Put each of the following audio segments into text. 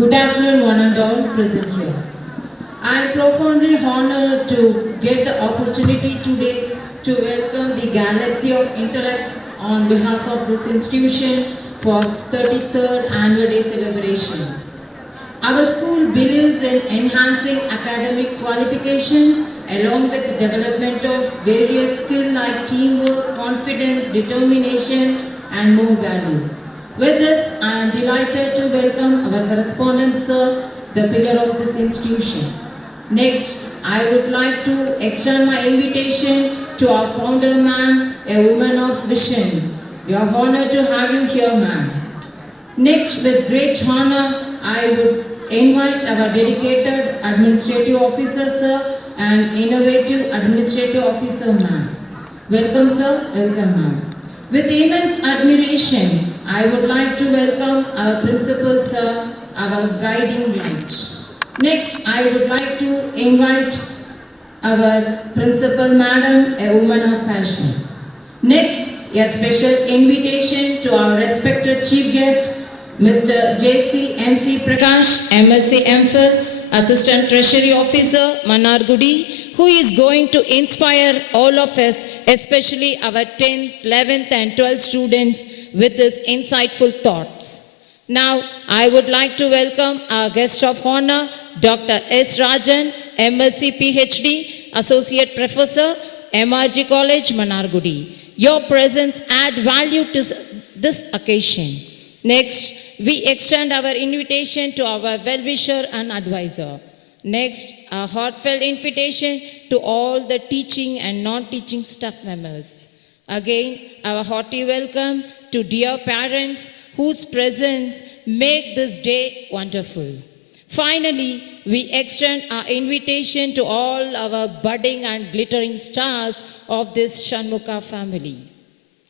Good afternoon, one and all present here. I am profoundly honored to get the opportunity today to welcome the galaxy of intellects on behalf of this institution for 33rd Annual Day celebration. Our school believes in enhancing academic qualifications along with the development of various skills like teamwork, confidence, determination, and more value. With this, I am delighted to welcome our correspondent sir, the pillar of this institution. Next, I would like to extend my invitation to our founder ma'am, a woman of vision. We are honored to have you here, ma'am. Next, with great honor, I would invite our dedicated administrative officer sir and innovative administrative officer ma'am. Welcome sir, welcome ma'am. With immense admiration, I would like to welcome our principal sir, our guiding light. Next, I would like to invite our principal madam, a woman of passion. Next, a special invitation to our respected chief guest, Mr. J.C. M.C. Prakash, MSc MPhil, Assistant Treasury Officer, Manargudi, who is going to inspire all of us, especially our 10th, 11th and 12th students with his insightful thoughts. Now, I would like to welcome our guest of honor, Dr. S. Rajan, MSc PhD, Associate Professor, MRG College, Manargudi. Your presence adds value to this occasion. Next, we extend our invitation to our well-wisher and advisor. Next, a heartfelt invitation to all the teaching and non-teaching staff members. Again, our hearty welcome to dear parents whose presence make this day wonderful. Finally, we extend our invitation to all our budding and glittering stars of this Shanmukha family.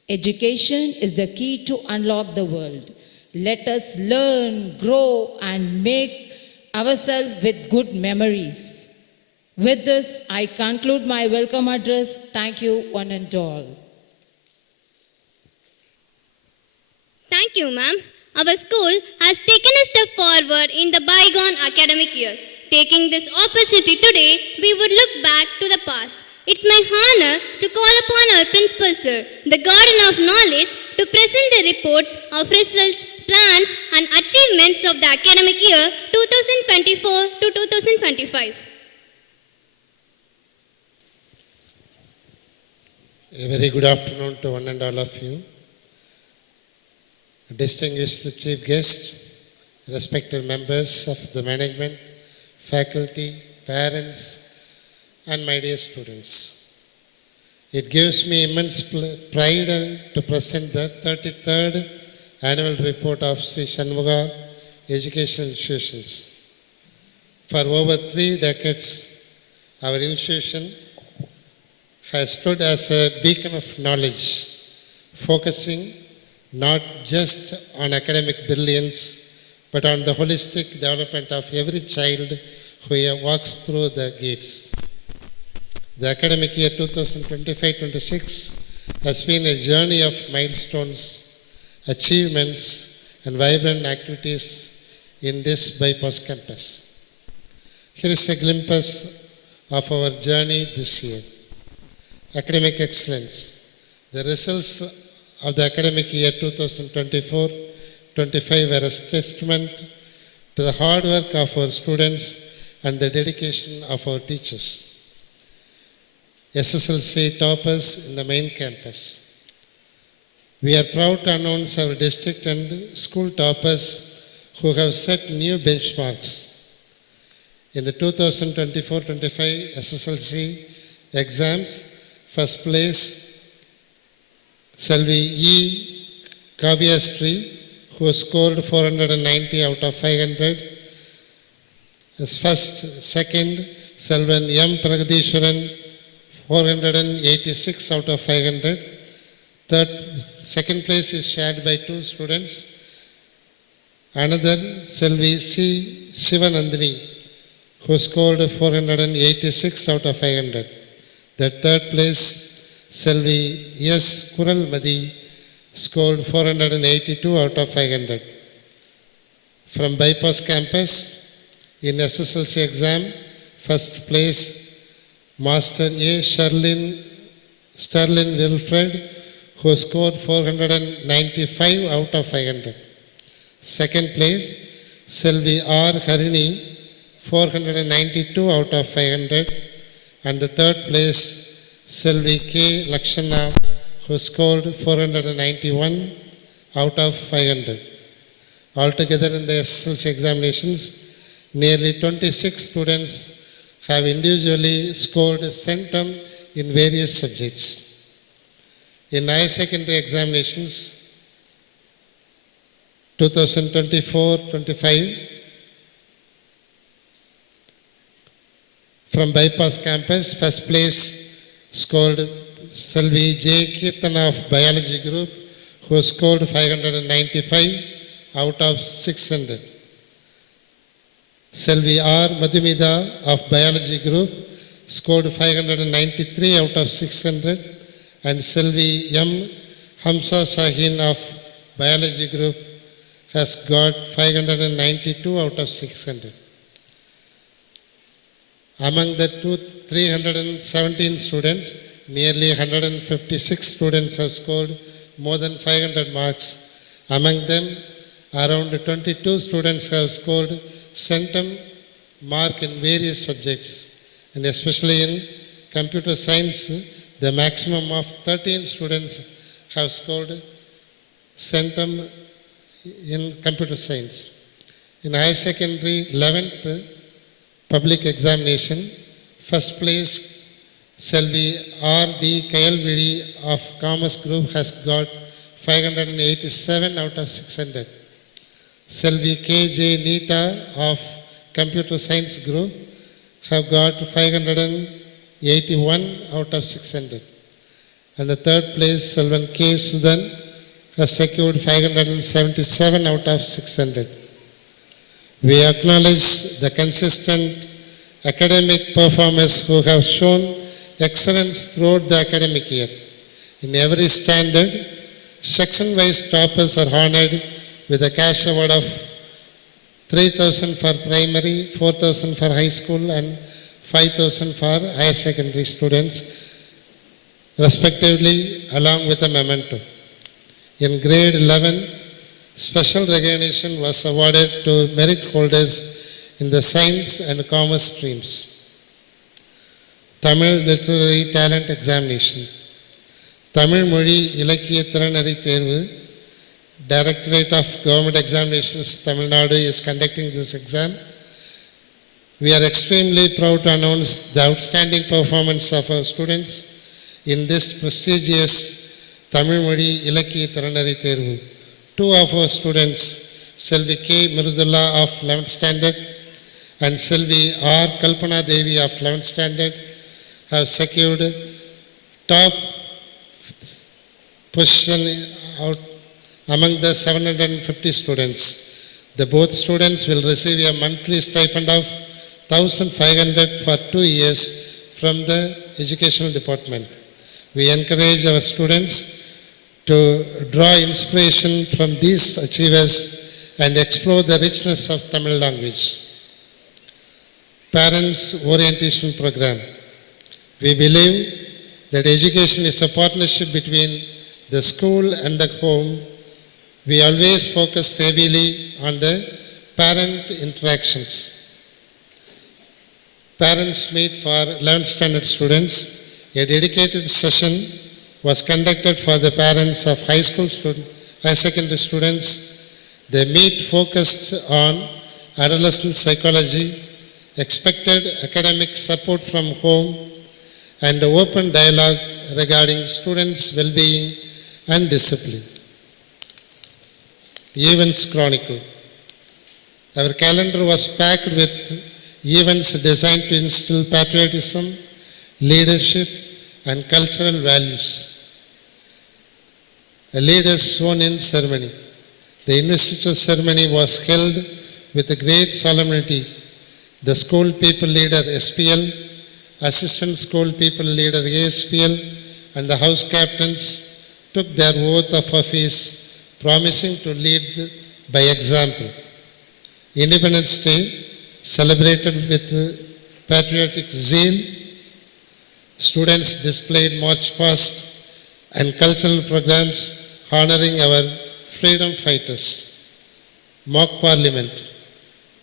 Education is the key to unlock the world. Let us learn, grow, and make ourselves with good memories. With this, I conclude my welcome address. Thank you, one and all. Thank you, ma'am. Our school has taken a step forward in the bygone academic year. Taking this opportunity today, we would look back to the past. It's my honor to call upon our principal sir, the guardian of knowledge, to present the reports of results, plans and achievements of the academic year 2024 to 2025. A very good afternoon to one and all of you. Distinguished chief guest, respected members of the management, faculty, parents, and my dear students. It gives me immense pride to present the 33rd annual report of Sri Shanmukha Educational Institutions. For over 3 decades, our institution has stood as a beacon of knowledge, focusing not just on academic brilliance, but on the holistic development of every child who walks through the gates. The academic year 2025-26 has been a journey of milestones, achievements, and vibrant activities in this bypass campus. Here is a glimpse of our journey this year. Academic excellence. The results of the academic year 2024-25 were a testament to the hard work of our students and the dedication of our teachers. SSLC toppers in the main campus. We are proud to announce our district and school toppers who have set new benchmarks. In the 2024-25 SSLC exams, first place Selvi E. Kavyastri, who scored 490 out of 500. As first, second, Selvan M. Pragadishwaran, 486 out of 500. Second place is shared by 2 students. Another, Selvi C. Shivanandini, who scored 486 out of 500. The third place, Selvi S. Kural Madi, scored 482 out of 500. From Bypass campus, in SSLC exam, first place, Master A. Sterling Wilfred, who scored 495 out of 500. Second place, Selvi R. Harini, 492 out of 500. And the third place, Selvi K. Lakshana, who scored 491 out of 500. Altogether in the SSLC examinations, nearly 26 students have individually scored centum in various subjects. In higher secondary examinations, 2024-25, from Bypass campus, first place scored Selvi J. Kirtana of Biology group, who scored 595 out of 600. Selvi R. Madhumida of Biology group scored 593 out of 600, and Selvi M. Hamsa Sahin of Biology group has got 592 out of 600. Among the 317 students, nearly 156 students have scored more than 500 marks. Among them, around 22 students have scored centum mark in various subjects, and especially in computer science, the maximum of 13 students have scored centum in computer science. In higher secondary 11th public examination, first place Selvi R.D. Kayalvidi of Commerce Group has got 587 out of 600. Selvi K.J. Nita of Computer Science Group have got 581 out of 600. And the third place, Selvan K. Sudan has secured 577 out of 600. We acknowledge the consistent academic performers who have shown excellence throughout the academic year. In every standard, section-wise toppers are honored with a cash award of 3,000 for primary, 4,000 for high school, and 5,000 for higher secondary students, respectively, along with a memento. In grade 11, special recognition was awarded to merit holders in the science and commerce streams. Tamil Literary Talent Examination. Tamil Mozhi Ilakkiya Thiranari Thervu, Directorate of Government Examinations, Tamil Nadu is conducting this exam. We are extremely proud to announce the outstanding performance of our students in this prestigious Tamil Mozhi Ilakkiya Thiranari Thervu. Two of our students, Selvi K. Mirudullah of 11th standard and Selvi R. Kalpana Devi of 11th standard, have secured top position out among the 750 students. The both students will receive a monthly stipend of 1,500 for 2 years from the educational department. We encourage our students to draw inspiration from these achievers and explore the richness of Tamil language. Parents Orientation Program. We believe that education is a partnership between the school and the home. We always focus heavily on the parent interactions. Parents meet for 11th standard students. A dedicated session was conducted for the parents of high secondary students. The meet focused on adolescent psychology, expected academic support from home, and open dialogue regarding students' well-being and discipline. Events Chronicle. Our calendar was packed with events designed to instill patriotism, leadership, and cultural values. A leaders sworn in ceremony. The investiture ceremony was held with a great solemnity. The school people leader SPL, assistant school people leader ASPL, and the house captains took their oath of office, promising to lead by example. Independence Day celebrated with patriotic zeal. Students displayed march past and cultural programs honoring our freedom fighters. Mock Parliament.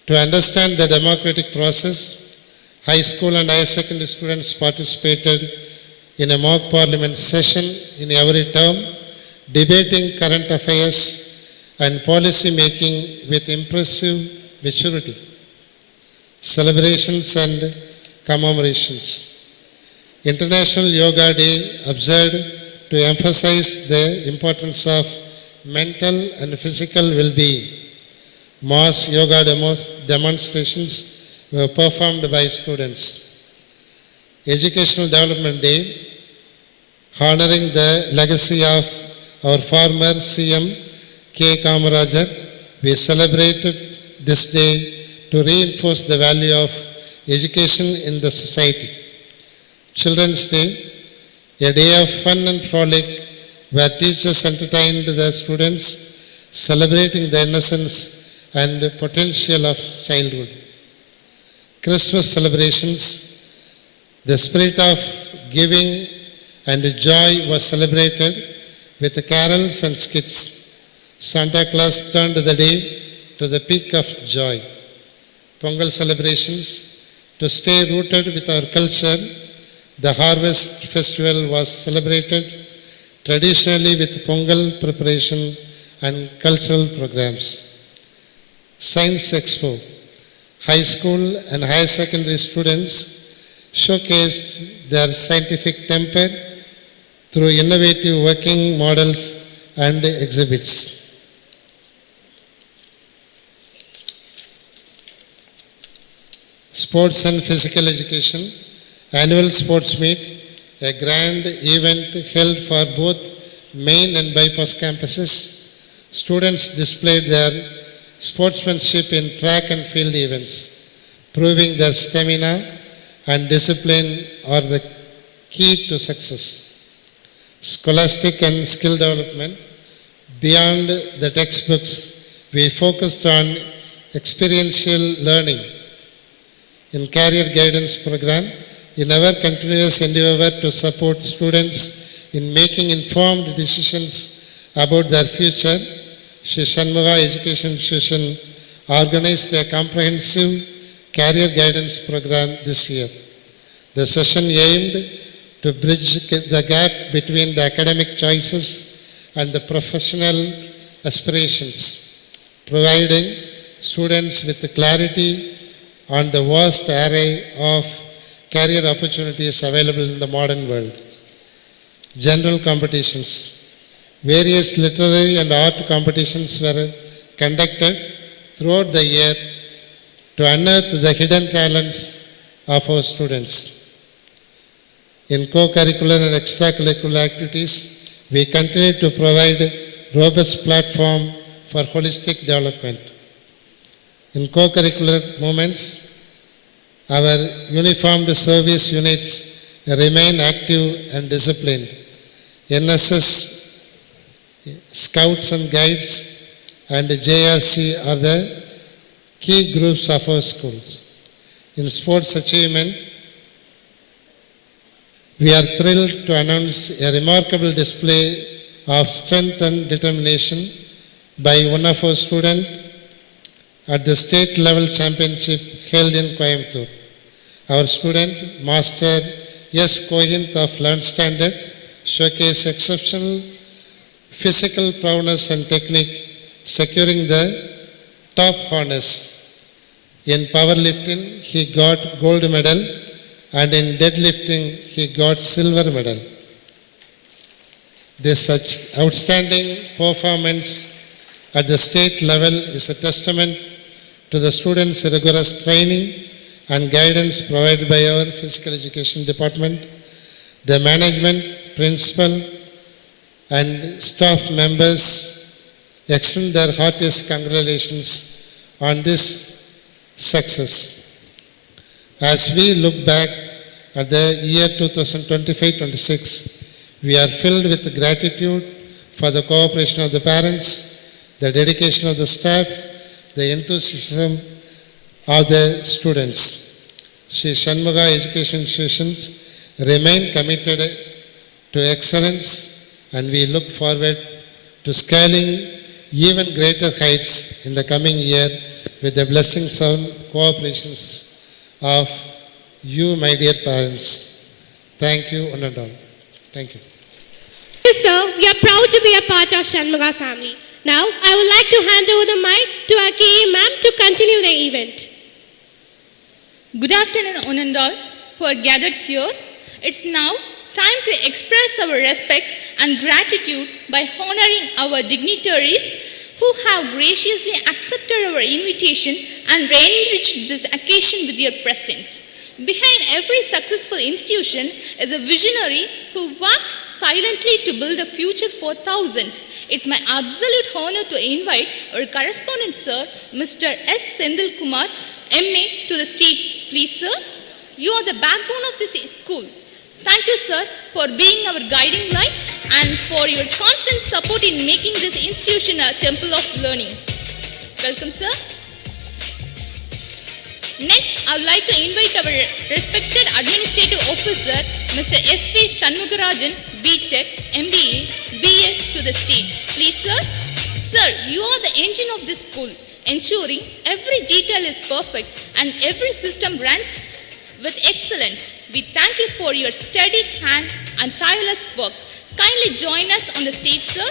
To understand the democratic process, high school and higher secondary students participated in a mock parliament session in every term, debating current affairs and policy making with impressive maturity. Celebrations and commemorations. International Yoga Day observed to emphasize the importance of mental and physical well-being. Mass yoga demonstrations were performed by students. Educational Development Day, honoring the legacy of our former CM K. Kamarajar, we celebrated this day to reinforce the value of education in the society. Children's Day, a day of fun and frolic where teachers entertained the students, celebrating the innocence and potential of childhood. Christmas celebrations, the spirit of giving and joy was celebrated with carols and skits. Santa Claus turned the day to the peak of joy. Pongal celebrations, to stay rooted with our culture, the harvest festival was celebrated traditionally with Pongal preparation and cultural programs. Science Expo. High school and higher secondary students showcased their scientific temper through innovative working models and exhibits. Sports and physical education. Annual sports meet, a grand event held for both main and bypass campuses. Students displayed their sportsmanship in track and field events, proving their stamina and discipline are the key to success. Scholastic and skill development. Beyond the textbooks, we focused on experiential learning. In career guidance program, in our continuous endeavor to support students in making informed decisions about their future, Sri Shanmuga Education Institution organized a comprehensive career guidance program this year. The session aimed to bridge the gap between the academic choices and the professional aspirations, providing students with clarity on the vast array of career opportunities available in the modern world. General competitions. Various literary and art competitions were conducted throughout the year to unearth the hidden talents of our students. In co-curricular and extracurricular activities, we continue to provide a robust platform for holistic development. In co-curricular moments, our uniformed service units remain active and disciplined. NSS, Scouts and Guides, and JRC are the key groups of our schools. In sports achievement, we are thrilled to announce a remarkable display of strength and determination by one of our students at the state level championship held in Coimbatore. Our student, Master S. Kohint of Learned Standard, showcased exceptional physical prowess and technique, securing the top honors. In powerlifting, he got gold medal, and in deadlifting, he got silver medal. This such outstanding performance at the state level is a testament to the students' rigorous training and guidance provided by our physical education department. The management, principal, and staff members extend their heartiest congratulations on this success. As we look back at the year 2025-26, we are filled with gratitude for the cooperation of the parents, the dedication of the staff, the enthusiasm of the students. Sri Shanmuga Education Institutions remain committed to excellence, and we look forward to scaling even greater heights in the coming year with the blessings and cooperations of you, my dear parents. Thank you, one and all. Thank you. Yes, sir, we are proud to be a part of Shanmuga family. Now, I would like to hand over the mic to our KA ma'am to continue the event. Good afternoon, one and all who are gathered here. It's now time to express our respect and gratitude by honoring our dignitaries who have graciously accepted our invitation and enriched this occasion with their presence. Behind every successful institution is a visionary who works silently to build a future for thousands. It's my absolute honor to invite our correspondent, sir, Mr. S. Sendil Kumar, MA, to the stage. Please, sir, you are the backbone of this school. Thank you, sir, for being our guiding light and for your constant support in making this institution a temple of learning. Welcome, sir. Next, I would like to invite our respected administrative officer, Mr. S.V. Shanmugarajan, B.Tech, MBA, BA, to the stage. Please, sir. Sir, you are the engine of this school, ensuring every detail is perfect and every system runs with excellence. We thank you for your steady hand and tireless work. Kindly join us on the stage, sir.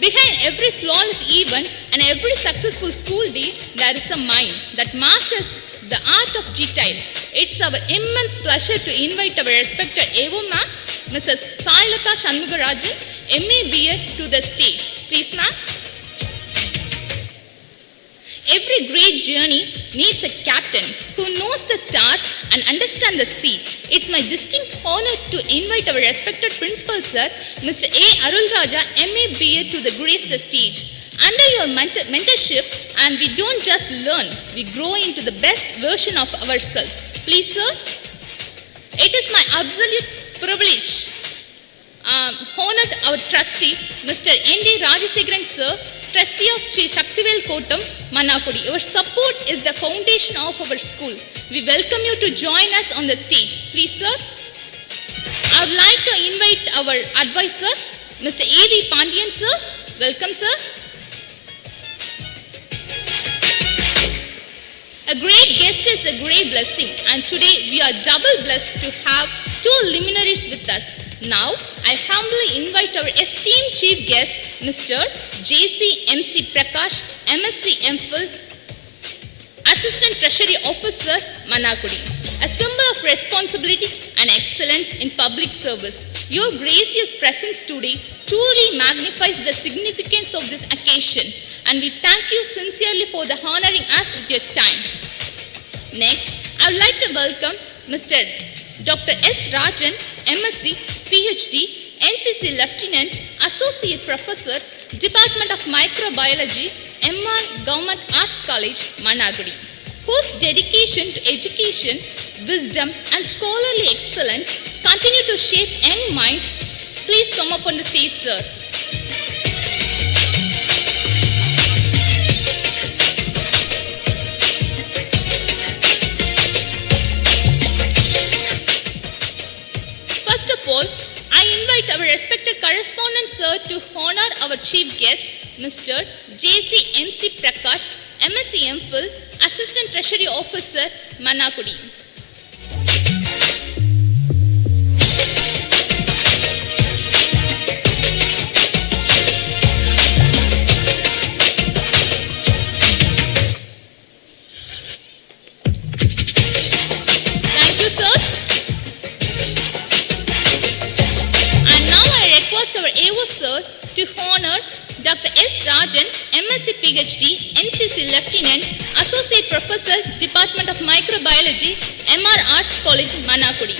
Behind every flawless event and every successful school day, there is a mind that masters the art of detail. It's our immense pleasure to invite our respected AO ma'am, Mrs. Sailata Shanmugarajan, MA BA, to the stage. Please, ma'am. Every great journey needs a captain who knows the stars and understands the sea. It's my distinct honor to invite our respected principal, sir, Mr. A. Arulraja, MA BA, to grace the stage. Under your mentorship, and we don't just learn, we grow into the best version of ourselves. Please, sir. It is my absolute privilege, honor our trustee, Mr. N.D. Rajasekharan, sir, trustee of Sri Shaktivel Kotam, Manakudi. Your support is the foundation of our school. We welcome you to join us on the stage. Please, sir. I would like to invite our advisor, Mr. A.V. Pandian, sir. Welcome, sir. A great guest is a great blessing, and today we are double blessed to have two luminaries with us. Now, I humbly invite our esteemed chief guest, Mr. J.C. M.C. Prakash, MSc MPhil, Assistant Treasury Officer, Manakudi. A symbol of responsibility and excellence in public service. Your gracious presence today truly magnifies the significance of this occasion, and we thank you sincerely for the honoring us with your time. Next, I would like to welcome Mr. Dr. S. Rajan, MSc, PhD, NCC Lieutenant, Associate Professor, Department of Microbiology, MR Government Arts College, Managudi, whose dedication to education, wisdom, and scholarly excellence continue to shape young minds. Please come up on the stage, sir. First of all, I invite our respected correspondent, sir, to honor our chief guest, Mr. J.C. M.C. Prakash, MSc MPhil, Assistant Treasury Officer, Manakudi. Thank you, sirs. And now I request our AO, sir, to honor Dr. S. Rajan, MSc PhD, NCC Lieutenant, Associate Professor, Department of Microbiology, MR Arts College, Manakudi.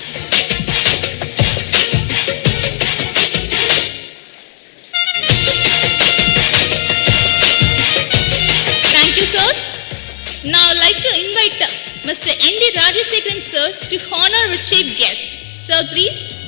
Thank you, sirs. Now I'd like to invite Mr. N.D. Rajasekharan, sir, to honor our chief guest. Sir, please.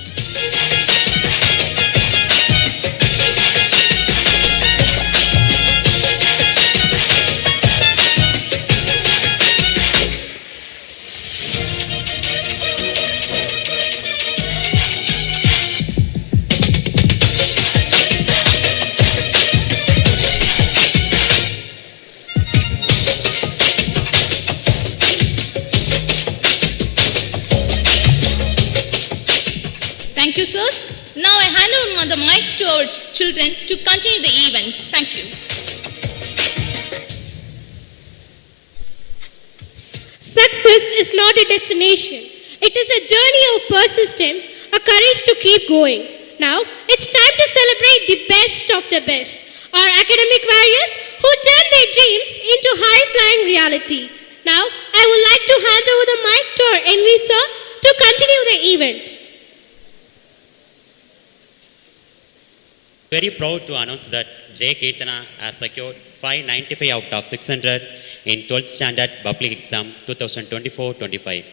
sirs. Now I hand over the mic to our children to continue the event. Thank you. Success is not a destination. It is a journey of persistence, a courage to keep going. Now, it's time to celebrate the best of the best, our academic warriors who turn their dreams into high-flying reality. Now, I would like to hand over the mic to our NV sir to continue the event. Very proud to announce that J. Kirtana has secured 595 out of 600 in 12th standard public exam 2024-25.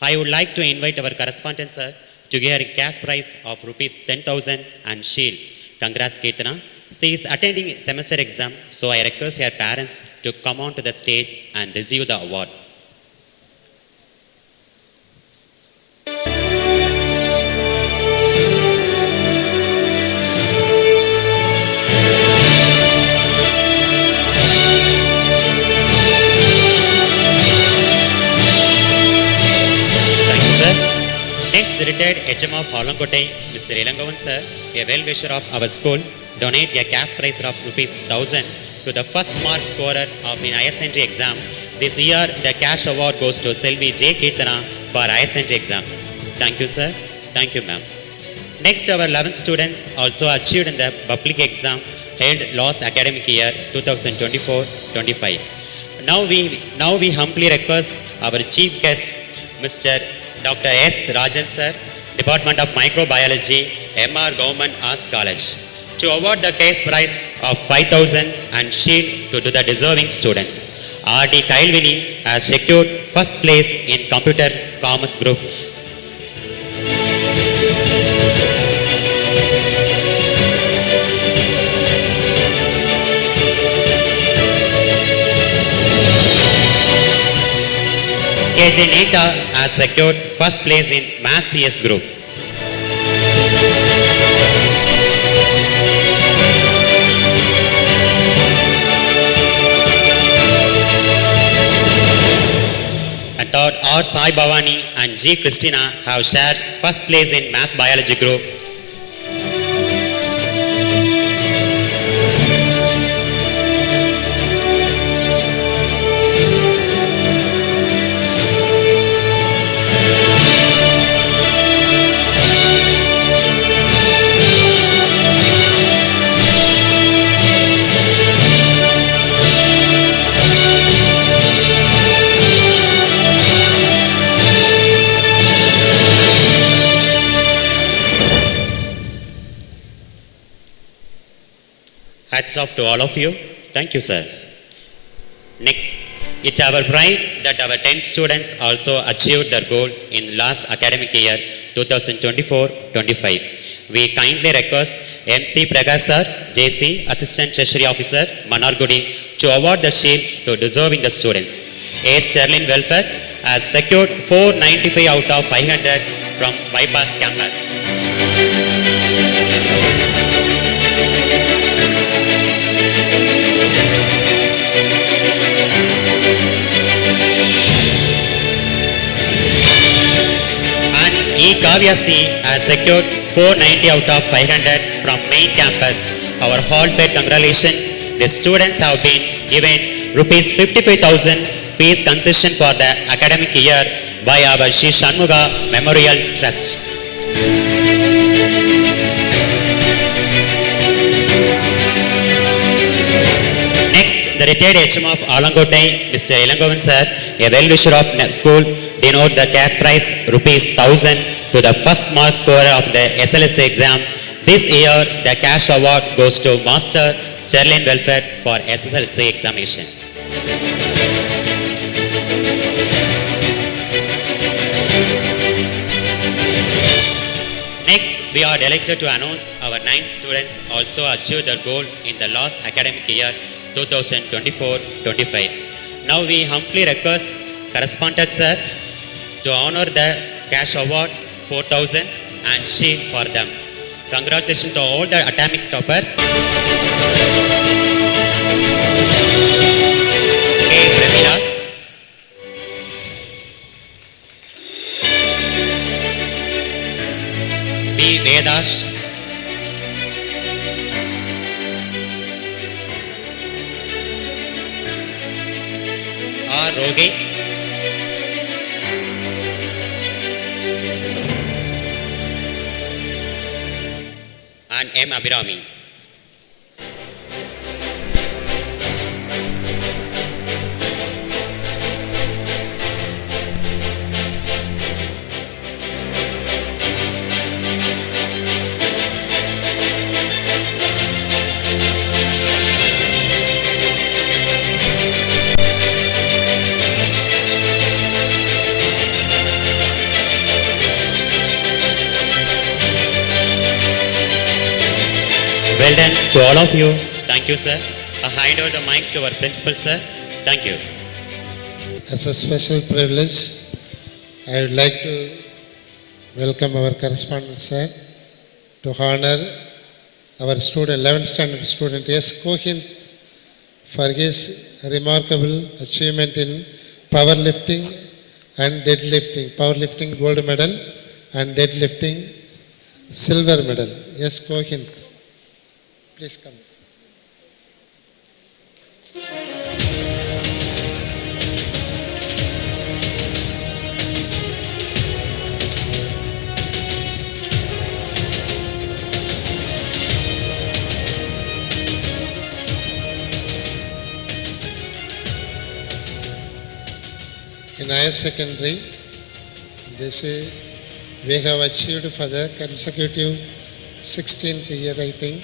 I would like to invite our correspondent sir to give a cash prize of rupees 10,000 and shield. Congrats Kirtana. She is attending semester exam, so I request her parents to come on to the stage and receive the award. Next, retired HM of Alankotai, Mr. Ilangavan sir, a well-wisher of our school, donate a cash prize of rupees 1,000 to the first mark scorer of the higher secondary exam. This year, the cash award goes to Selvi J. Kirtana for higher secondary exam. Thank you, sir. Thank you, ma'am. Next, our 11th students also achieved in the public exam held last academic year 2024-25. Now we humbly request our chief guest, Mr. Dr. S. Rajan sir, Department of Microbiology, MR Government Arts College, to award the case prize of 5,000 and shield to the deserving students. R.D. Kailvini has secured first place in Computer Commerce Group. KJ Neta has secured first place in Mass CS group. And third, R. Sai Bhavani and G. Christina have shared first place in Mass Biology group. Hats off to all of you. Thank you, sir. Next, it's our pride that our 10 students also achieved their goal in last academic year 2024-25. We kindly request MC Prakash sir, JC, Assistant Treasury Officer, Manargudi, to award the shield to deserving the students. A. Sterling Welfare has secured 495 out of 500 from Bypass campus. E. Kavya C. has secured 490 out of 500 from main campus. Our heartfelt congratulations. The students have been given rupees 55,000 fees concession for the academic year by our Shri Shanmuga Memorial Trust. Next, the retired HM of Alankotai, Mr. Ilangavan sir, a well-wisher of school, denote the cash prize rupees 1,000 to the first mark scorer of the SLSA exam. This year, the cash award goes to Master Sterling Welfare for SLSA examination. Next, we are delighted to announce our 9 students also achieved their goal in the last academic year 2024-25. Now we humbly request correspondent sir to honor the cash award 4,000 and shield for them. Congratulations to all the atomic topper. K. Premila. B. Veda Toge, and M. Abhirami. Well done to all of you. Thank you, sir. I hand over the mic to our principal, sir. Thank you. As a special privilege, I would like to welcome our correspondent, sir, to honor our student, 11th standard student S. Kohint, for his remarkable achievement in powerlifting and deadlifting. Powerlifting gold medal and deadlifting silver medal. S. Kohint, please come. In higher secondary, they say we have achieved for the consecutive 16th year, I think,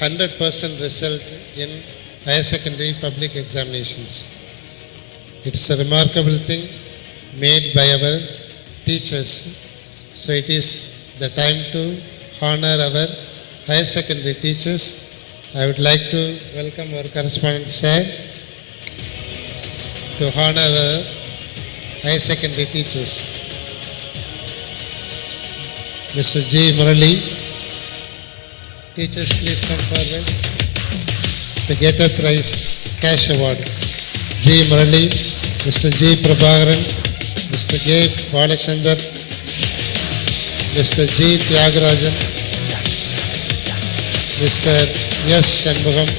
100% result in higher secondary public examinations. It's a remarkable thing made by our teachers. So it is the time to honor our higher secondary teachers. I would like to welcome our correspondent, sir, to honor our higher secondary teachers. Mr. G. Murali, teachers please come forward to get a prize, cash award. G. Murali, Mr. G. Prabhakaran, Mr. G. Balachandar, Mr. G. Tyagarajan, Mr. S. Shanmugam,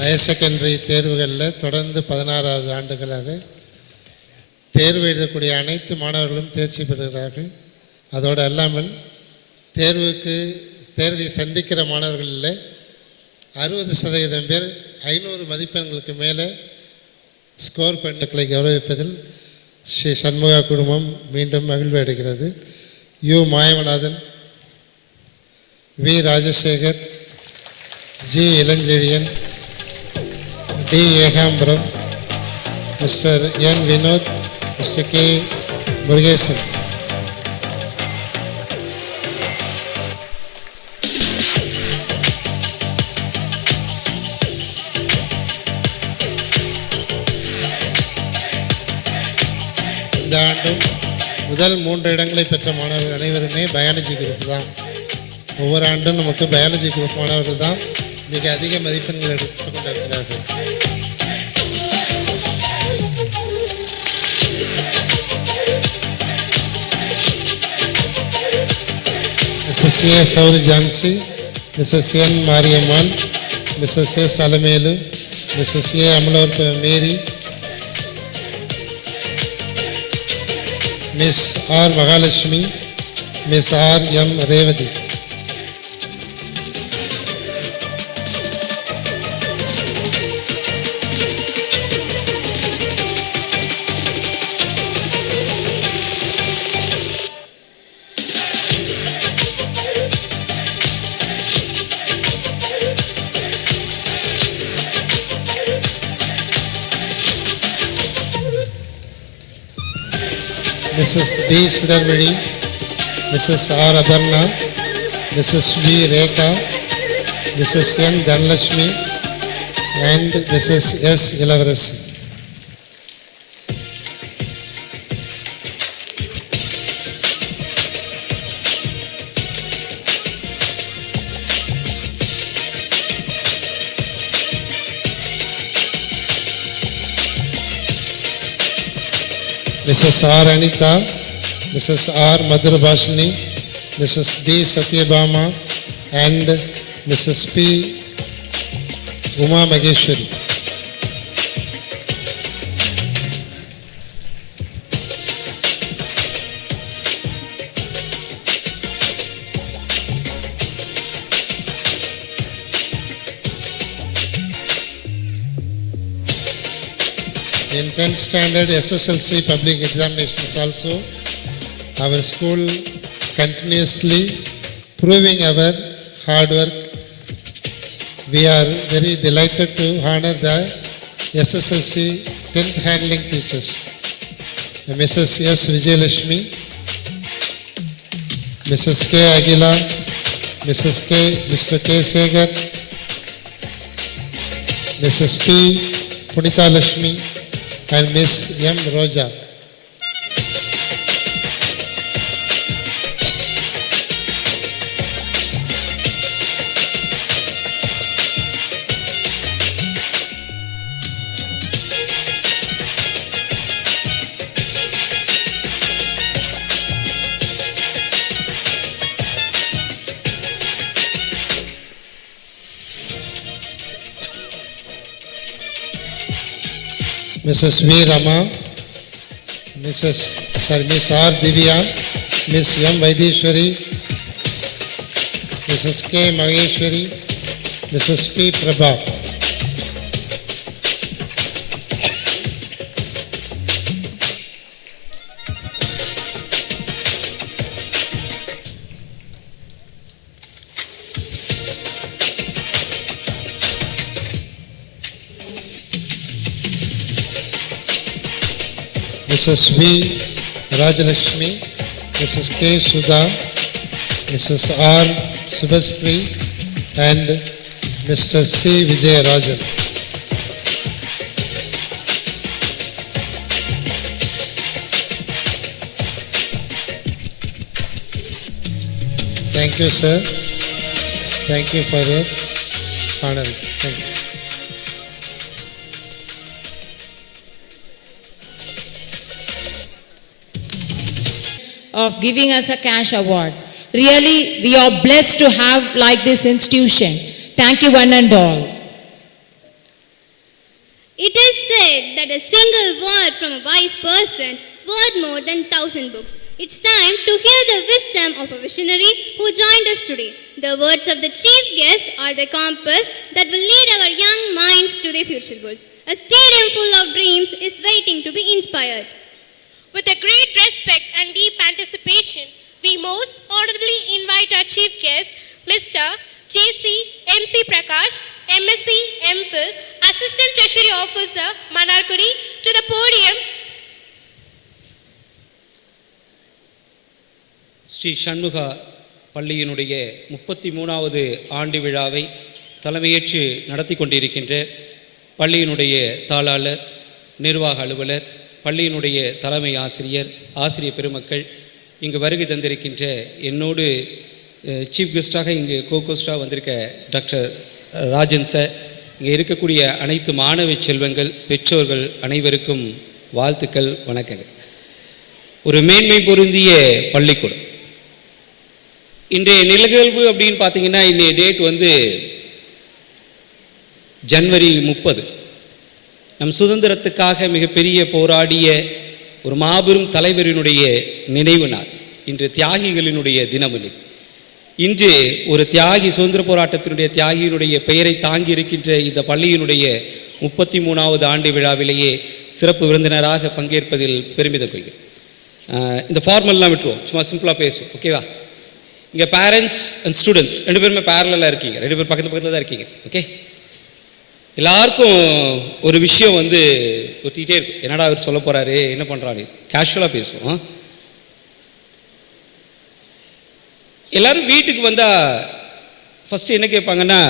higher secondary தேர்வுகளில் தொடர்ந்து 16வது ஆண்டுகளாக தேர்வு எழுதக்கூடிய அனைத்து மாணவர்களும் தேர்ச்சி பெறுகிறார்கள். அதோடு அல்லாமல் தேர்வை சந்திக்கிற மாணவர்களில் 60% பேர் 500 மதிப்பெண்களுக்கு மேலே ஸ்கோர் பண்ணக்களை கௌரவிப்பதில் ஸ்ரீ சண்முகா குடும்பம் மீண்டும் மகிழ்வு அடைகிறது. U Mayavanathan, V Rajasekar, G Ilanchezhiyan, D Ekambaram, mister N Vinoth, mister K Murugesan. இந்த ஆண்டும் முதல் 3 இடங்களை பெற்ற மாணவர்கள் அனைவருமே பயாலஜி குரூப் தான். ஒவ்வொரு ஆண்டும் நமக்கு பயாலஜி குரூப் மாணவர்கள் தான் மிக அதிக மதிப்பெண்கள் எடுத்துக் கொண்டிருக்கிறார்கள். Mrs. A. Sauri Jansi, Mrs. N. Mariammal, Mrs. S. Alamelu, Mrs. A. Amalorpa Mary, Miss R. Mahalashmi, Miss R. M. Revati. Mrs. D. Sudarvedi, Mrs. R. Abarna, Mrs. V. Rekha, Mrs. N. Dhanlashmi, and Mrs. S. Ilavarasi. Mrs. R. Anita, Mrs. R. Madhurabhashini, Mrs. D. Satyabhama, and Mrs. P. Uma Mageshwari. In 10th standard SSLC public examinations also, our school continuously proving our hard work. We are very delighted to honor the SSLC 10th handling teachers, Mrs. S. Vijayalakshmi, Mrs. K. Agila, Mr. K. Segar, Mrs. P. Punita Lakshmi, and Miss M. Roja. Mrs. V. Rama, Miss R. Divya, Miss M. Vaideshwari, Mrs. K. Maheshwari, Mrs. P. Prabha. Mrs. V. Rajalakshmi, Mrs. K. Sudha, Mrs. R. Subhasri, and Mr. C. Vijayarajan. Thank you, sir. Thank you for your honor. Thank you. Of giving us a cash award. Really, we are blessed to have like this institution. Thank you one and all. It is said that a single word from a wise person worth more than 1,000 books. It's time to hear the wisdom of a visionary who joined us today. The words of the chief guest are the compass that will lead our young minds to their future goals. A stadium full of dreams is waiting to be inspired. With a great respect and deep anticipation, we most honorably invite our chief guest, Mr. J.C. M.C. Prakash, MSc, MPhil, Assistant Treasury Officer, Manarkudi, to the podium. Sri சண்முகா பள்ளியினுடைய 33வது ஆண்டு விழாவை தலைமையேற்று நடத்தி கொண்டிருக்கின்ற பள்ளியினுடைய தாளாளர், நிர்வாக அலுவலர், பள்ளியினுடைய தலைமை ஆசிரியர், ஆசிரியர் பெருமக்கள், இங்கு வருகை தந்திருக்கின்ற என்னோடு சீஃப் கெஸ்டாக இங்கு கோஸ்டாக வந்திருக்க டாக்டர் ராஜன் சார், இங்கே இருக்கக்கூடிய அனைத்து மாணவ செல்வங்கள், பெற்றோர்கள் அனைவருக்கும் வாழ்த்துக்கள், வணக்கங்கள். ஒரு மேன்மை பொருந்திய பள்ளிக்கூடம். இன்றைய நிகழ்வு அப்படின்னு பார்த்தீங்கன்னா, இன்றைய டேட் வந்து ஜனவரி 30. நம் சுதந்திரத்துக்காக மிகப்பெரிய போராடிய ஒரு மாபெரும் தலைவரினுடைய நினைவு நாள். இன்று தியாகிகளினுடைய தினம். இன்று ஒரு தியாகி, சுதந்திர போராட்டத்தினுடைய தியாகியினுடைய பெயரை தாங்கி இருக்கின்ற இந்த பள்ளியினுடைய 33வது ஆண்டு விழாவிலேயே சிறப்பு விருந்தினராக பங்கேற்பதில் பெருமிதம் கொள்கிறேன். இந்த ஃபார்மல்லாம் விட்டுருவோம், சும்மா சிம்பிளாக பேசும், ஓகேவா? இங்கே பேரண்ட்ஸ் அண்ட் ஸ்டூடெண்ட்ஸ் ரெண்டு பேருமே பேரலாக இருக்கீங்க, ரெண்டு பேரும் பக்கத்தில் தான் இருக்கீங்க, ஓகே? எல்லாருக்கும் ஒரு விஷயம் வந்து ஒத்திக்கிட்டே இருக்கும், என்னடா அவர் சொல்ல போகிறாரு, என்ன பண்ணுறாரு, கேஷுவலாக பேசுவோம். எல்லோரும் வீட்டுக்கு வந்தால் ஃபஸ்ட்டு என்ன கேட்பாங்கன்னா,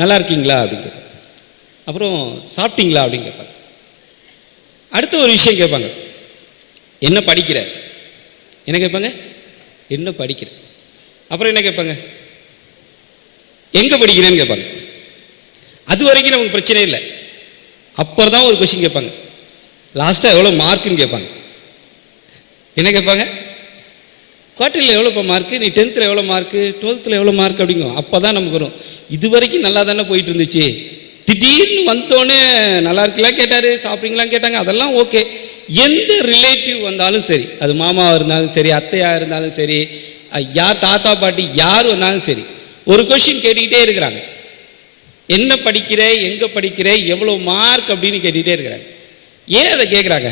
நல்லா இருக்கீங்களா அப்படின்னு கேட்பாங்க. அப்புறம் சாப்பிட்டீங்களா அப்படின்னு கேட்பாங்க. அடுத்த ஒரு விஷயம் கேட்பாங்க, என்ன படிக்கிற, என்ன கேட்பாங்க, என்ன படிக்கிற. அப்புறம் என்ன கேட்பாங்க, எங்கே படிக்கிறேன்னு கேட்பாங்க. அது வரைக்கும் நமக்கு பிரச்சனை இல்லை. அப்புறம் தான் ஒரு கொஸ்டின் கேட்பாங்க, லாஸ்ட்டாக எவ்வளோ மார்க்குன்னு கேட்பாங்க. என்ன கேட்பாங்க? குவார்ட்டர்லியில் எவ்வளோப்பா மார்க்கு, நீ 10th எவ்வளோ மார்க்கு, 12th எவ்வளோ மார்க் அப்படிங்கும். அப்போ தான் நமக்கு வரும், இது வரைக்கும் நல்லா தானே போயிட்டு இருந்துச்சு, திடீர்னு வந்தோடனே நல்லா இருக்கலாம் கேட்டார், சாப்பிட்றீங்களான்னு கேட்டாங்க, அதெல்லாம் ஓகே. எந்த ரிலேட்டிவ் வந்தாலும் சரி, அது மாமாவாக இருந்தாலும் சரி, அத்தையாக இருந்தாலும் சரி, யார் தாத்தா பாட்டி யார் வந்தாலும் சரி, ஒரு கொஷின் கேட்டுக்கிட்டே இருக்கிறாங்க. என்ன படிக்கிற, எங்கே படிக்கிற, எவ்வளோ மார்க் அப்படின்னு கேட்டுக்கிட்டே இருக்கிறாங்க. ஏன் அதை கேட்குறாங்க?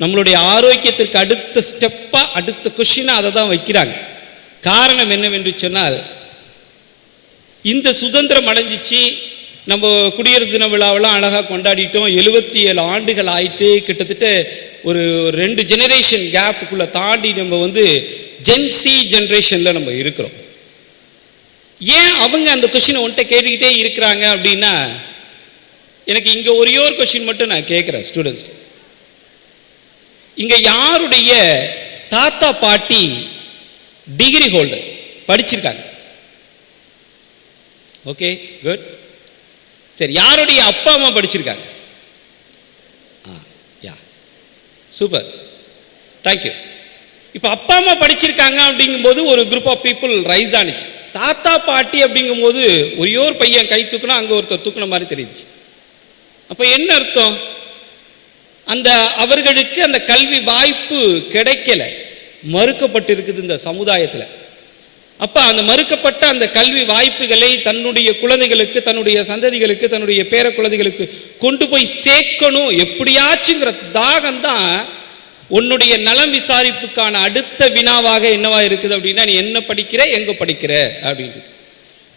நம்மளுடைய ஆரோக்கியத்திற்கு அடுத்த ஸ்டெப்பாக அடுத்த கொஷினாக அதை தான் வைக்கிறாங்க. காரணம் என்னவென்று சொன்னால், இந்த சுதந்திரம் அடைஞ்சிச்சு, நம்ம குடியரசு தின விழாவெல்லாம் அழகாக கொண்டாடிட்டோம், 77 ஆண்டுகள் ஆயிட்டு, கிட்டத்தட்ட ஒரு 2 ஜெனரேஷன் கேப்புக்குள்ளே தாண்டி நம்ம ஜென்சி ஜென்ரேஷனில் நம்ம இருக்கிறோம். ஏன் அவங்க அந்த கொஷினை ஒன்றை கேட்டுக்கிட்டே இருக்கிறாங்க அப்படின்னா, எனக்கு இங்கே ஒரே ஒரு கொஷின் மட்டும் நான் கேட்குறேன் ஸ்டூடெண்ட்ஸ். இங்கே யாருடைய தாத்தா பாட்டி டிகிரி ஹோல்டர் படிச்சிருக்காங்க? Okay, good. சரி, யாருடைய அப்பா அம்மா படிச்சிருக்காங்க? யா, சூப்பர், தேங்க்யூ. இப்போ அப்பா அம்மா படிச்சிருக்காங்க அப்படிங்கும்போது ஒரு குரூப் ஆஃப் பீப்புள் ரைஸ் ஆனிச்சு. தாத்தா பாட்டி அப்படிங்கும்போது ஒரே ஒரு பையன் கை தூக்குனா அங்கே ஒருத்தர் தூக்குன மாதிரி தெரிஞ்சிச்சு. அப்போ என்ன அர்த்தம்? அந்த அவர்களுக்கு அந்த கல்வி வாய்ப்பு கிடைக்கல, மறுக்கப்பட்டிருக்குது இந்த சமுதாயத்தில். அப்போ அந்த மறுக்கப்பட்ட அந்த கல்வி வாய்ப்புகளை தன்னுடைய குழந்தைகளுக்கு, தன்னுடைய சந்ததிகளுக்கு, தன்னுடைய பேர குழந்தைகளுக்கு கொண்டு போய் சேர்க்கணும் எப்படியாச்சுங்கிற தாகம்தான் உன்னுடைய நலம் விசாரிப்புக்கான அடுத்த வினாவாக என்னவா இருக்குது அப்படின்னா, நீ என்ன படிக்கிற, எங்கே படிக்கிற அப்படின்ட்டு.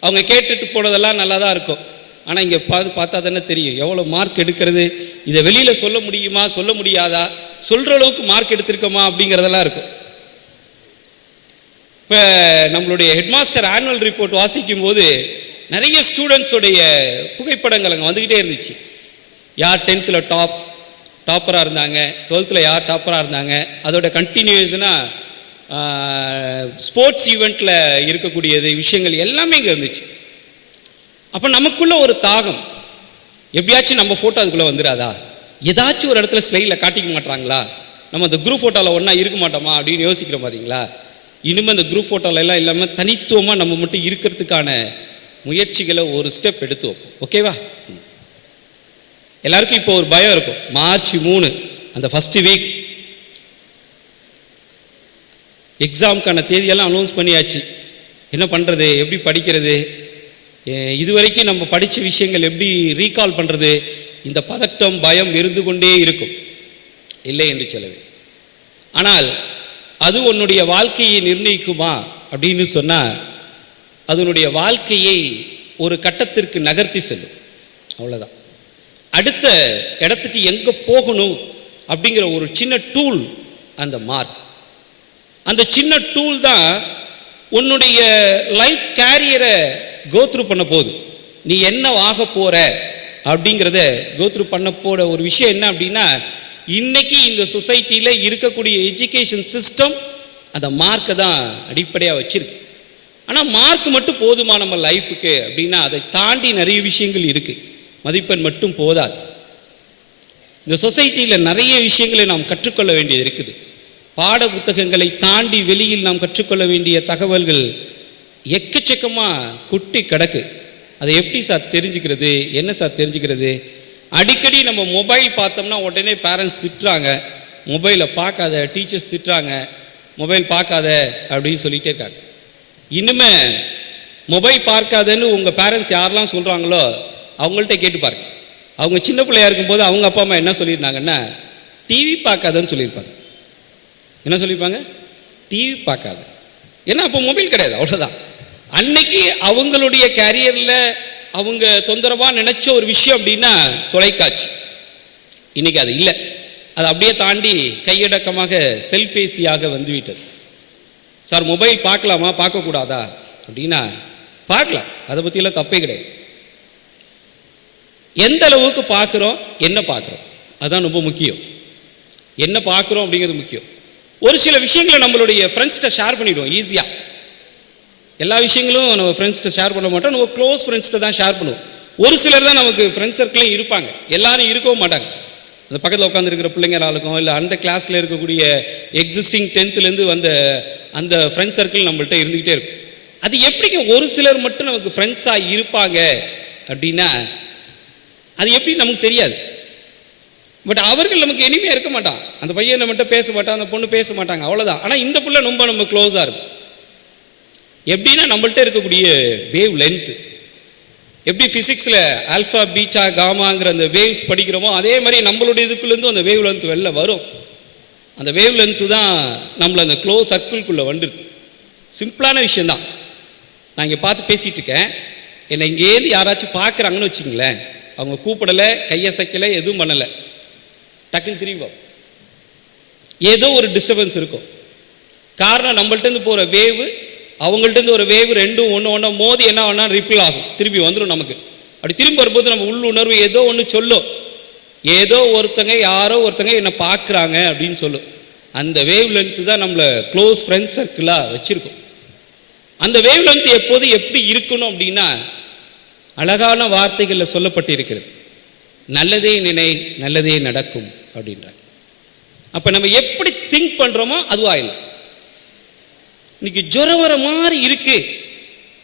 அவங்க கேட்டுட்டு போனதெல்லாம் நல்லா தான் இருக்கும், ஆனால் இங்கே பார்த்தா தானே தெரியும் எவ்வளோ மார்க் எடுக்கிறது, இதை வெளியில் சொல்ல முடியுமா, சொல்ல முடியாதா, சொல்கிற அளவுக்கு மார்க் எடுத்திருக்கோமா அப்படிங்கிறதெல்லாம் இருக்கும். இப்போ நம்மளுடைய ஹெட்மாஸ்டர் ஆனுவல் ரிப்போர்ட் வாசிக்கும் போது நிறைய ஸ்டூடெண்ட்ஸோடைய புகைப்படங்கள் அங்கே வந்துக்கிட்டே இருந்துச்சு. யார் 10th டாப்பராக இருந்தாங்க, 12th யார் டாப்பராக இருந்தாங்க, அதோட கண்டினியூஷனாக ஸ்போர்ட்ஸ் ஈவெண்ட்டில் இருக்கக்கூடியது விஷயங்கள் எல்லாமே இங்கே இருந்துச்சு. அப்போ நமக்குள்ள ஒரு தாகம், எப்படியாச்சும் நம்ம ஃபோட்டோ அதுக்குள்ளே வந்துடாதா, ஏதாச்சும் ஒரு இடத்துல ஸ்லைடில் காட்டிக்க மாட்டாங்களா, நம்ம அந்த குரூப் ஃபோட்டோவில் ஒன்றா இருக்க மாட்டோமா அப்படின்னு யோசிக்கிறோம் பார்த்தீங்களா. இனிமேல் அந்த குரூப் ஃபோட்டோவில் எல்லாம் இல்லாமல் தனித்துவமாக நம்ம மட்டும் இருக்கிறதுக்கான முயற்சிகளை ஒரு ஸ்டெப் எடுத்து வைப்போம். ஓகேவா? எல்லாருக்கும் இப்போ ஒரு பயம் இருக்கும். மார்ச் 3 அந்த ஃபஸ்ட்டு வீக் எக்ஸாமுக்கான தேதியெல்லாம் அனௌன்ஸ் பண்ணியாச்சு. என்ன பண்ணுறது, எப்படி படிக்கிறது, இதுவரைக்கும் நம்ம படித்த விஷயங்கள் எப்படி ரீகால் பண்ணுறது, இந்த பதட்டம் பயம் இருந்து கொண்டே இருக்கும், இல்லை என்று சொல்லவே. ஆனால் அது உன்னுடைய வாழ்க்கையை நிர்ணயிக்குமா அப்படின்னு சொன்னால், அதனுடைய வாழ்க்கையை ஒரு கட்டத்திற்கு நகர்த்தி செல்லும், அவ்வளோதான். அடுத்த இடத்துக்கு எங்கே போகணும் அப்படிங்கிற ஒரு சின்ன டூல் அந்த மார்க். அந்த சின்ன டூல் தான் உன்னுடைய லைஃப் கேரியரை கோத்ரூ பண்ண போகுது. நீ என்ன ஆக போகிற அப்படிங்கிறத கோத்ரூ பண்ண போகிற ஒரு விஷயம் என்ன அப்படின்னா, இன்னைக்கு இந்த சொசைட்டியில் இருக்கக்கூடிய எஜுகேஷன் சிஸ்டம் அந்த மார்க்கை தான் அடிப்படையாக வச்சிருக்கு. ஆனால் மார்க் மட்டும் போதுமா நம்ம லைஃபுக்கு அப்படின்னா, அதை தாண்டி நிறைய விஷயங்கள் இருக்குது. மதிப்பெண் மட்டும் போதாது. இந்த சொசைட்டியில் நிறைய விஷயங்களை நாம் கற்றுக்கொள்ள வேண்டியது இருக்குது. பாட புத்தகங்களை தாண்டி வெளியில் நாம் கற்றுக்கொள்ள வேண்டிய தகவல்கள் எக்கச்சக்கமாக குட்டி கிடக்கு. அதை எப்படி சார் தெரிஞ்சுக்கிறது, என்ன சார் தெரிஞ்சுக்கிறது? அடிக்கடி நம்ம மொபைல் பார்த்தோம்னா உடனே பேரண்ட்ஸ் திட்டுறாங்க, மொபைலை பார்க்காத, டீச்சர்ஸ் திட்டுறாங்க, மொபைல் பார்க்காத அப்படின்னு சொல்லிகிட்டே இருக்காங்க. இன்னுமே மொபைல் பார்க்காதன்னு உங்கள் பேரண்ட்ஸ் யாரெல்லாம் சொல்கிறாங்களோ அவங்கள்ட்ட கேட்டு பாருங்க. அவங்க சின்ன பிள்ளையாக இருக்கும்போது அவங்க அப்பா அம்மா என்ன சொல்லியிருந்தாங்கன்னா, டிவி பார்க்காதன்னு சொல்லியிருப்பாங்க. என்ன சொல்லியிருப்பாங்க? டிவி பார்க்காத. ஏன்னா அப்போ மொபைல் கிடையாது, அவ்வளோதான். அன்னைக்கு அவங்களுடைய கேரியரில் அவங்க தொந்தரவாக நினச்ச ஒரு விஷயம் அப்படின்னா தொலைக்காட்சி. இன்றைக்கி அது இல்லை, அது அப்படியே தாண்டி கையடக்கமாக செல்பேசியாக வந்துவிட்டது. சார் மொபைல் பார்க்கலாமா பார்க்கக்கூடாதா அப்படின்னா பார்க்கலாம், அதை பற்றியெல்லாம் தப்பே கிடையாது. எந்த அளவுக்கு பார்க்குறோம், என்ன பார்க்குறோம், அதுதான் ரொம்ப முக்கியம். என்ன பார்க்குறோம் அப்படிங்கிறது முக்கியம். ஒரு சில விஷயங்களை நம்மளுடைய ஃப்ரெண்ட்ஸ்கிட்ட ஷேர் பண்ணிவிடுவோம் ஈஸியாக. எல்லா விஷயங்களும் நம்ம ஃப்ரெண்ட்ஸ்கிட்ட ஷேர் பண்ண மாட்டோம், நம்ம க்ளோஸ் ஃப்ரெண்ட்ஸ்கிட்ட தான் ஷேர் பண்ணுவோம். ஒரு சிலர் தான் நமக்கு ஃப்ரெண்ட்ஸ் சர்க்கிளையும் இருப்பாங்க, எல்லாரும் இருக்கவும் மாட்டாங்க. அந்த பக்கத்தில் உட்காந்துருக்கிற பிள்ளைங்களாலுக்கும் இல்லை அந்த கிளாஸில் இருக்கக்கூடிய எக்ஸிஸ்டிங் 10th வந்த அந்த ஃப்ரெண்ட் சர்க்கிள் நம்மள்ட்ட இருந்துக்கிட்டே இருக்கும். அது எப்படிங்க ஒரு சிலர் மட்டும் நமக்கு ஃப்ரெண்ட்ஸாக இருப்பாங்க அப்படின்னா அது எப்படி நமக்கு தெரியாது. பட் அவர்கள் நமக்கு இனிமையாக இருக்க மாட்டான். அந்த பையன் நம்மகிட்ட பேச மாட்டான், அந்த பொண்ணு பேச மாட்டாங்க, அவ்வளோதான். ஆனால் இந்த பிள்ளை ரொம்ப நம்ம க்ளோஸாக இருக்கும். எப்படின்னா நம்மள்ட்ட இருக்கக்கூடிய வேவ் லென்த்து, எப்படி ஃபிசிக்ஸில் ஆல்ஃபா பீட்டா காமாங்கிற அந்த வேவ்ஸ் படிக்கிறோமோ அதே மாதிரி நம்மளுடைய இதுக்குள்ளேருந்து அந்த வேவ் லென்த் வெளில வரும். அந்த வேவ் லென்த்து தான் நம்மளை அந்த க்ளோஸ் சர்க்கிள்குள்ளே வந்துடுது. சிம்பிளான விஷயந்தான். நான் இங்கே பார்த்து பேசிகிட்டு இருக்கேன், என்னை இங்கேருந்து யாராச்சும் பார்க்குறாங்கன்னு வச்சுங்களேன், அவங்க கூப்பிடலை, கையசைக்கலை, எதுவும் பண்ணலை, டக்குன்னு திரும்பி ஏதோ ஒரு டிஸ்டர்பன்ஸ் இருக்கும். காரணம் நம்மள்ட்டேருந்து போகிற வேவு அவங்கள்ட்டேருந்து ஒரு வேவு ரெண்டும் ஒன்று மோதி என்ன வேணால் ரிப்பிள் ஆகும், திரும்பி வந்துடும் நமக்கு. அப்படி திரும்பி வரும்போது நம்ம உள்ளுணர்வு ஏதோ ஒன்று சொல்லும், ஏதோ ஒருத்தங்க யாரோ ஒருத்தங்க என்னை பார்க்குறாங்க அப்படின்னு சொல்லும். அந்த வேவ் லென்த்து தான் நம்மளை க்ளோஸ் ஃப்ரெண்ட் சர்க்கிளாக வச்சுருக்கோம். அந்த வேவ் லென்த் எப்போது எப்படி இருக்கணும் அப்படின்னா அழகான வார்த்தைகளில் சொல்லப்பட்டிருக்கிறது. நல்லதே நினை நல்லதே நடக்கும் அப்படின்றாங்க. அப்போ நம்ம எப்படி திங்க் பண்ணுறோமோ அதுவாக இல்லை. இன்னைக்கு ஜுரம் வர மாதிரி இருக்கு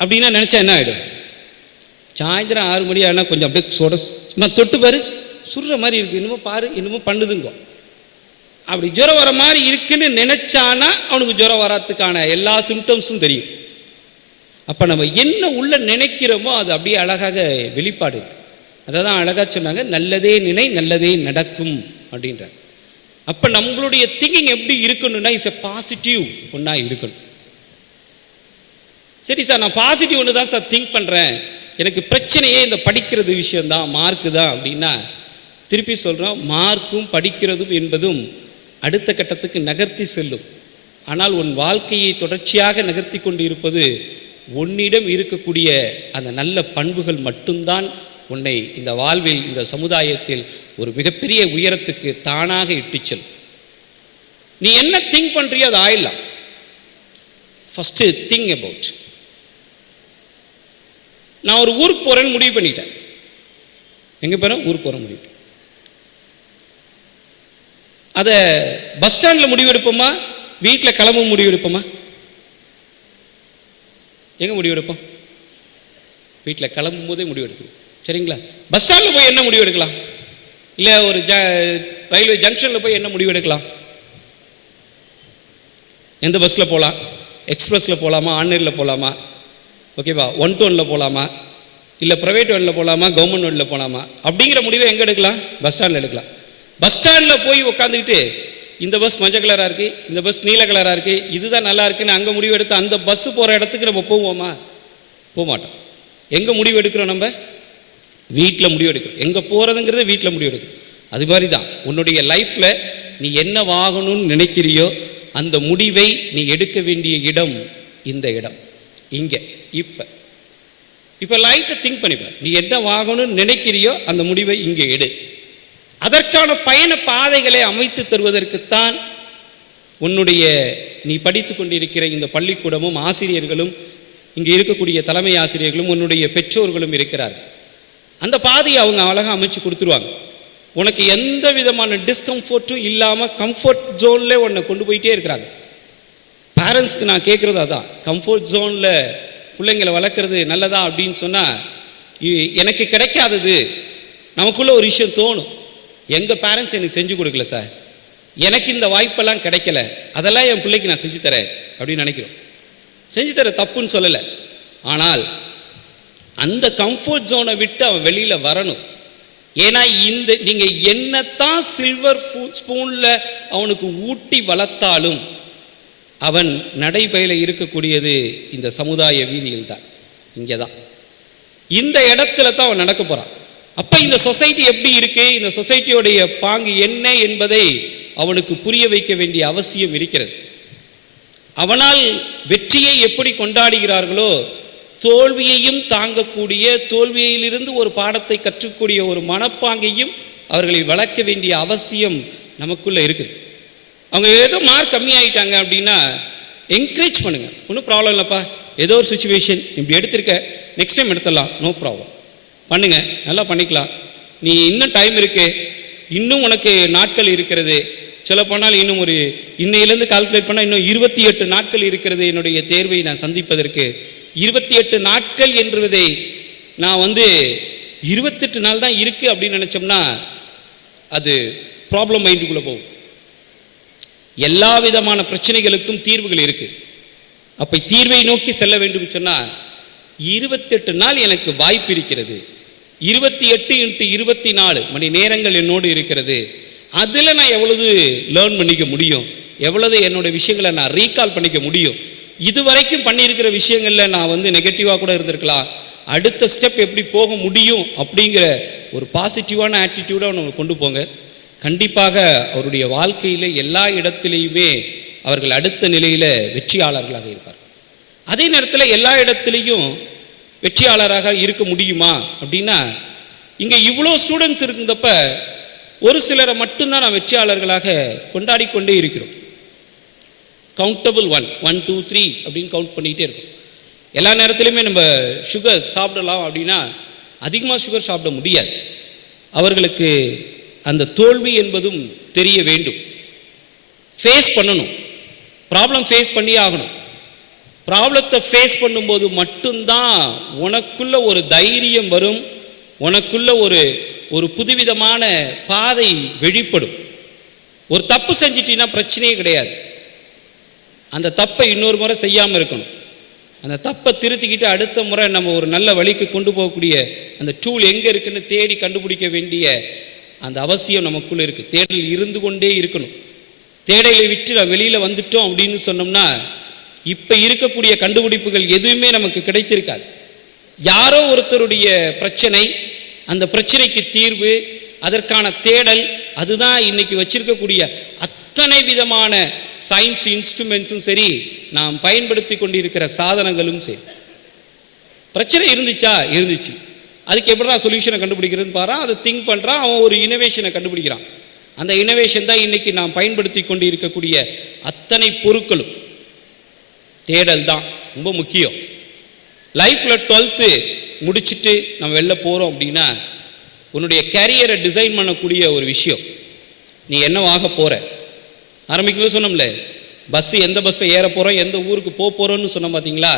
அப்படின்னா நினச்சா என்ன ஆகிடும்? சாயந்தரம் 6 மணி ஆனால் கொஞ்சம் அப்படியே சும்மா தொட்டு பாரு, சுடுற மாதிரி இருக்குது, என்னமோ பாரு, என்னமோ பண்ணுதுங்க. அப்படி ஜுரம் வர மாதிரி இருக்குன்னு நினச்சானா அவனுக்கு ஜுரம் வராதுக்கான எல்லா சிம்டம்ஸும் தெரியும். அப்போ நம்ம என்ன உள்ள நினைக்கிறோமோ அது அப்படியே அழகாக வெளிப்பாடு இருக்கு. அதை தான் அழகாக சொன்னாங்க, நல்லதே நினை நல்லதே நடக்கும் அப்படின்றாங்க. அப்போ நம்மளுடைய திங்கிங் எப்படி இருக்கணும்னா இட்ஸ் எ பாசிட்டிவ் ஒன்றா இருக்கணும். சரி சார், நான் பாசிட்டிவ் ஒன்று தான் சார் திங்க் பண்ணுறேன், எனக்கு பிரச்சனையே இந்த படிக்கிறது விஷயந்தான், மார்க்கு தான் அப்படின்னா திருப்பி சொல்கிறோம், மார்க்கும் படிக்கிறதும் என்பதும் அடுத்த கட்டத்துக்கு நகர்த்தி செல்லும். ஆனால் உன் வாழ்க்கையை தொடர்ச்சியாக நகர்த்தி கொண்டு இருப்பது உன்னிடம் இருக்கக்கூடிய அந்த நல்ல பண்புகள் மட்டும்தான் உன்னை இந்த வாழ்வில் இந்த சமுதாயத்தில் ஒரு மிகப்பெரிய உயரத்துக்கு தானாக இட்டுச்சல். நீ என்ன திங்க் பண்ணுறியோ அது ஆயிடலாம். First think about. நான் ஒரு ஊருக்கு போகிறேன்னு முடிவு பண்ணிட்டேன். எங்கே போகிறேன்? ஊருக்கு போகிறேன் முடிவு. அதை பஸ் ஸ்டாண்டில் முடிவு எடுப்போமா, வீட்டில் கிளம்ப முடிவு எடுப்போமா? எங்கே முடிவு எடுப்போம்? வீட்டில் கிளம்பும் போதே முடிவு எடுத்துருவோம். சரிங்களா? பஸ் ஸ்டாண்டில் போய் என்ன முடிவு எடுக்கலாம்? இல்லை ஒரு ரயில்வே ஜங்ஷனில் போய் என்ன முடிவு எடுக்கலாம்? எந்த பஸ்ஸில் போகலாம்? எக்ஸ்பிரஸில் போகலாமா, ஆன்லைனில் போகலாமா, ஓகேவா, 1 to 1 போகலாமா, இல்லை ப்ரைவேட் வேனில் போகலாமா, கவர்மெண்ட் வேனில் போகலாமா அப்படிங்கிற முடிவை எங்கே எடுக்கலாம்? பஸ் ஸ்டாண்டில் எடுக்கலாம். பஸ் ஸ்டாண்டில் போய் உட்காந்துக்கிட்டு இந்த பஸ் மஞ்சள் கலராக இருக்குது, இந்த பஸ் நீல கலராக இருக்குது, இதுதான் நல்லா இருக்குன்னு அங்கே முடிவு எடுத்து அந்த பஸ்ஸு போகிற இடத்துக்கு நம்ம போவோமா? போக மாட்டோம். எங்கே முடிவு எடுக்கிறோம்? நம்ம வீட்டில் முடிவு எடுக்கிறோம். எங்கே போகிறதுங்கிறத வீட்டில் முடிவு எடுக்கிறோம். அது மாதிரி தான் உன்னுடைய லைஃப்பில் நீ என்ன வாங்கணும்னு நினைக்கிறியோ அந்த முடிவை நீ எடுக்க வேண்டிய இடம் இந்த இடம், இங்கே, இப்போ லைட்டை திங்க் பண்ணிப்பேன். நீ என்ன வாங்கணும்னு நினைக்கிறியோ அந்த முடிவை இங்கே எடு. அதற்கான பயண பாதைகளை அமைத்து தருவதற்குத்தான் உன்னுடைய நீ படித்து கொண்டிருக்கிற இந்த பள்ளிக்கூடமும் ஆசிரியர்களும் இங்கே இருக்கக்கூடிய தலைமை ஆசிரியர்களும் உன்னுடைய பெற்றோர்களும் இருக்கிறார்கள். அந்த பாதையை அவங்க அழகாக அமைச்சு கொடுத்துருவாங்க. உனக்கு எந்த விதமான டிஸ்கம்ஃபர்ட்டும் இல்லாமல் கம்ஃபர்ட் ஜோனில் உன்னை கொண்டு போயிட்டே இருக்கிறாங்க. பேரண்ட்ஸ்க்கு நான் கேட்குறது அதான், கம்ஃபர்ட் ஜோனில் பிள்ளைங்களை வளர்க்குறது நல்லதா அப்படின்னு சொன்னால் எனக்கு கிடைக்காதது நமக்குள்ளே ஒரு விஷயம் தோணும். எங்கள் பேரண்ட்ஸ் எனக்கு செஞ்சு கொடுக்கல சார், எனக்கு இந்த வாய்ப்பெல்லாம் கிடைக்கல, அதெல்லாம் என் பிள்ளைக்கு நான் செஞ்சு தரேன் அப்படின்னு நினைக்கிறோம். செஞ்சு தர தப்புன்னு சொல்லலை, ஆனால் அந்த கம்ஃபர்ட் ஜோனை விட்டு அவன் வெளியில் வரணும். ஏன்னா நீங்கள் என்னத்தான் சில்வர் ஸ்பூனில் அவனுக்கு ஊட்டி வளர்த்தாலும் அவன் நடைபயில இருக்கக்கூடியது இந்த சமுதாய வீதியில் தான், இங்கே தான், இந்த இடத்துல தான் அவன் நடக்க போகிறான். அப்போ இந்த சொசைட்டி எப்படி இருக்கு, இந்த சொசைட்டியோடைய பாங்கு என்ன என்பதை அவனுக்கு புரிய வைக்க வேண்டிய அவசியம் இருக்கிறது. அவனால் வெற்றியை எப்படி கொண்டாடுகிறார்களோ தோல்வியையும் தாங்கக்கூடிய, தோல்வியிலிருந்து ஒரு பாடத்தை கற்றுக்கூடிய ஒரு மனப்பாங்கையும் அவர்களை வளர்க்க வேண்டிய அவசியம் நமக்குள்ளே இருக்குது. அவங்க ஏதோ மார்க் கம்மியாயிட்டாங்க அப்படின்னா என்கரேஜ் பண்ணுங்க, ஒன்றும் ப்ராப்ளம் இல்லைப்பா, ஏதோ ஒரு சுச்சுவேஷன் இப்படி எடுத்திருக்க, நெக்ஸ்ட் டைம் எடுத்துடலாம், நோ ப்ராப்ளம், பண்ணுங்க, நல்லா பண்ணிக்கலாம், நீ இன்னும் டைம் இருக்கு, இன்னும் உனக்கு நாட்கள் இருக்கிறது, சொல்லப்போனால் இன்னும் ஒரு இன்னையிலேருந்து கால்குலேட் பண்ணால் இன்னும் 28 நாட்கள் இருக்கிறது என்னுடைய தேர்வை நான் சந்திப்பதற்கு. 28 நாட்கள் என்பதை நான் 28 நாள் தான் இருக்குது அப்படின்னு நினச்சோம்னா அது ப்ராப்ளம் மைண்டுக்குள்ளே போகும். எல்லா விதமான பிரச்சனைகளுக்கும் தீர்வுகள் இருக்குது. அப்போ தீர்வை நோக்கி செல்ல வேண்டும் சொன்னால் 28 நாள் எனக்கு வாய்ப்பு இருக்கிறது. 28 × 24 மணி நேரங்கள் என்னோடு இருக்கிறது. அதில் நான் எவ்வளவு லேர்ன் பண்ணிக்க முடியும், எவ்வளவு என்னோட விஷயங்களை நான் ரீகால் பண்ணிக்க முடியும். இது வரைக்கும் பண்ணியிருக்கிற விஷயங்களில் நான் நெகட்டிவாக கூட இருந்திருக்கலாம். அடுத்த ஸ்டெப் எப்படி போக முடியும் அப்படிங்கிற ஒரு பாசிட்டிவான ஆட்டிடியூடாக அவங்க கொண்டு போங்க. கண்டிப்பாக அவருடைய வாழ்க்கையில் எல்லா இடத்துலையுமே அவர்கள் அடுத்த நிலையில் வெற்றியாளர்களாக இருப்பார். அதே நேரத்தில் எல்லா இடத்துலையும் வெற்றியாளராக இருக்க முடியுமா அப்படின்னா, இங்கே இவ்வளோ ஸ்டூடெண்ட்ஸ் இருந்தப்ப ஒரு சிலரை மட்டும்தான் நான் வெற்றியாளர்களாக கொண்டாடி கொண்டே இருக்கிறோம். கவுண்டபிள் 1, 2, 3 அப்படின்னு கவுண்ட் பண்ணிக்கிட்டே இருக்கும். எல்லா நேரத்துலையுமே நம்ம சுகர் சாப்பிடலாம் அப்படின்னா அதிகமாக சுகர் சாப்பிட முடியாது. அவர்களுக்கு அந்த தோல்வி என்பதும் தெரிய வேண்டும். ஃபேஸ் பண்ணணும், ப்ராப்ளம் ஃபேஸ் பண்ணி ஆகணும். ப்ராப்ளத்தை ஃபேஸ் பண்ணும்போது மட்டும்தான் உனக்குள்ள ஒரு தைரியம் வரும், உனக்குள்ள ஒரு புதுவிதமான பாதை வெளிப்படும். ஒரு தப்பு செஞ்சிட்டீங்கன்னா பிரச்சனையே கிடையாது. அந்த தப்பை இன்னொரு முறை செய்யாமல் இருக்கணும். அந்த தப்பை திருத்திக்கிட்டு அடுத்த முறை நம்ம ஒரு நல்ல வழிக்கு கொண்டு போகக்கூடிய அந்த டூல் எங்கே இருக்குன்னு தேடி கண்டுபிடிக்க வேண்டிய அந்த அவசியம் நமக்குள்ளே இருக்குது. தேடல் இருந்து கொண்டே இருக்கணும். தேடலை விட்டு நம்ம வெளியில் வந்துட்டோம் அப்படின்னு சொன்னோம்னா இப்போ இருக்கக்கூடிய கண்டுபிடிப்புகள் எதுவுமே நமக்கு கிடைத்திருக்காது. யாரோ ஒருத்தருடைய பிரச்சனை, அந்த பிரச்சனைக்கு தீர்வு, அதற்கான தேடல், அதுதான் இன்னைக்கு வச்சிருக்கக்கூடிய அத்தனை விதமான சயின்ஸ் இன்ஸ்ட்ருமெண்ட்ஸும் சரி, நாம் பயன்படுத்தி கொண்டிருக்கிற சாதனங்களும் சரி. பிரச்சனை இருந்துச்சு, அதுக்கு எப்படி சொல்யூஷனை கண்டுபிடிக்கிறதுன்னு பாரு, அதை திங்க் பண்ணுறான், அவன் ஒரு இனோவேஷனை கண்டுபிடிக்கிறான். அந்த இனோவேஷன் தான் இன்னைக்கு நாம் பயன்படுத்தி கொண்டு இருக்கக்கூடிய அத்தனை பொருட்களும். தேடல் தான் ரொம்ப முக்கியம். லைஃப்பில் 12th முடிச்சுட்டு நம்ம வெளில போகிறோம் அப்படின்னா உன்னுடைய கேரியரை டிசைன் பண்ணக்கூடிய ஒரு விஷயம். நீ என்னவாக போகிற ஆரம்பிக்கவே சொன்னோம்ல, பஸ்ஸு எந்த பஸ்ஸை ஏற போகிறோம், எந்த ஊருக்கு போக போகிறோன்னு சொன்னோம் பார்த்தீங்களா?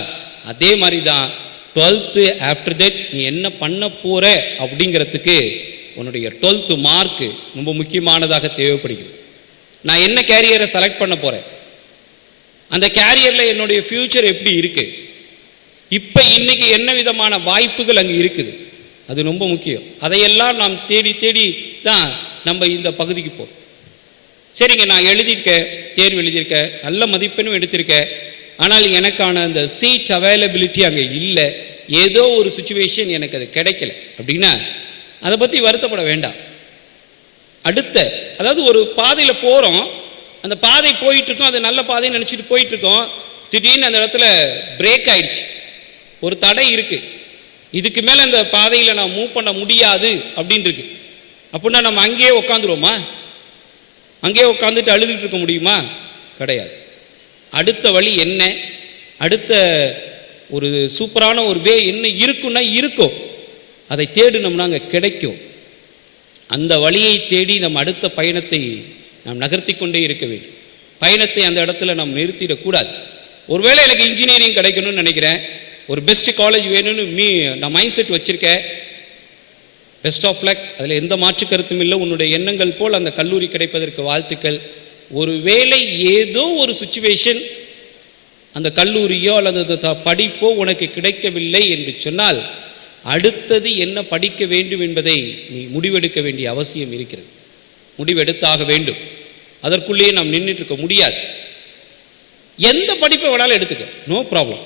அதே மாதிரி தான் 12th ஆஃப்டர் தட் நீ என்ன பண்ண போகிற அப்படிங்கிறதுக்கு உன்னுடைய 12th மார்க்கு ரொம்ப முக்கியமானதாக தேவைப்படுகிறது. நான் என்ன கேரியரை செலக்ட் பண்ண போகிறேன், அந்த கேரியரில் என்னுடைய ஃப்யூச்சர் எப்படி இருக்குது, இப்போ இன்னைக்கு என்ன விதமான வாய்ப்புகள் அங்கே இருக்குது, அது ரொம்ப முக்கியம். அதையெல்லாம் நாம் தேடி தேடி தான் நம்ம இந்த பகுதிக்கு போகிறோம். சரிங்க, நான் எழுதியிருக்கேன், தேர்வு எழுதியிருக்கேன், நல்ல மதிப்பெண்ணும் எடுத்திருக்கேன், ஆனால் எனக்கான அந்த சீட் அவைலபிலிட்டி அங்கே இல்லை, ஏதோ ஒரு சுச்சுவேஷன் எனக்கு அது கிடைக்கல அப்படின்னா அதை பற்றி வருத்தப்பட வேண்டாம். அதாவது ஒரு பாதையில் போகிறோம், அந்த பாதை போயிட்டுருக்கோம், அது நல்ல பாதைன்னு நினச்சிட்டு போயிட்டுருக்கோம், திடீர்னு அந்த இடத்துல பிரேக் ஆயிடுச்சு, ஒரு தடை இருக்குது, இதுக்கு மேலே அந்த பாதையில் நான் மூவ் பண்ண முடியாது அப்படின்னு இருக்கு. அப்படின்னா நம்ம அங்கேயே உட்காந்துருவோமா? அங்கேயே உட்காந்துட்டு அழுதுகிட்டு இருக்க முடியுமா? கிடையாது. அடுத்த வழி என்ன, அடுத்த ஒரு சூப்பரான ஒரு வே என்ன இருக்குன்னா இருக்கும், அதை தேடினோம்னா அங்கே கிடைக்கும். அந்த வழியை தேடி நம்ம அடுத்த பயணத்தை நாம் நகர்த்தி கொண்டே இருக்க வேண்டும். பயணத்தை அந்த இடத்துல நாம் நிறுத்திடக்கூடாது. ஒருவேளை எனக்கு இன்ஜினியரிங் கிடைக்கணும்னு நினைக்கிறேன், ஒரு பெஸ்ட் காலேஜ் வேணும்னு நான் மைண்ட் செட் வச்சுருக்கேன், பெஸ்ட் ஆஃப் லக், அதில் எந்த மாற்று கருத்தும் இல்லை. உன்னுடைய எண்ணங்கள் போல் அந்த கல்லூரி கிடைப்பதற்கு வாழ்த்துக்கள். ஒருவேளை ஏதோ ஒரு சுச்சுவேஷன் அந்த கல்லூரியோ அல்லது படிப்போ உனக்கு கிடைக்கவில்லை என்று சொன்னால் அடுத்தது என்ன படிக்க வேண்டும் என்பதை நீ முடிவெடுக்க வேண்டிய அவசியம் இருக்கிறது. முடிவெடுத்தாக வேண்டும். அதற்குள்ளேயே நாம் நின்றுட்டு இருக்க முடியாது. எந்த படிப்பை வேணாலும் எடுத்துக்க, நோ ப்ராப்ளம்.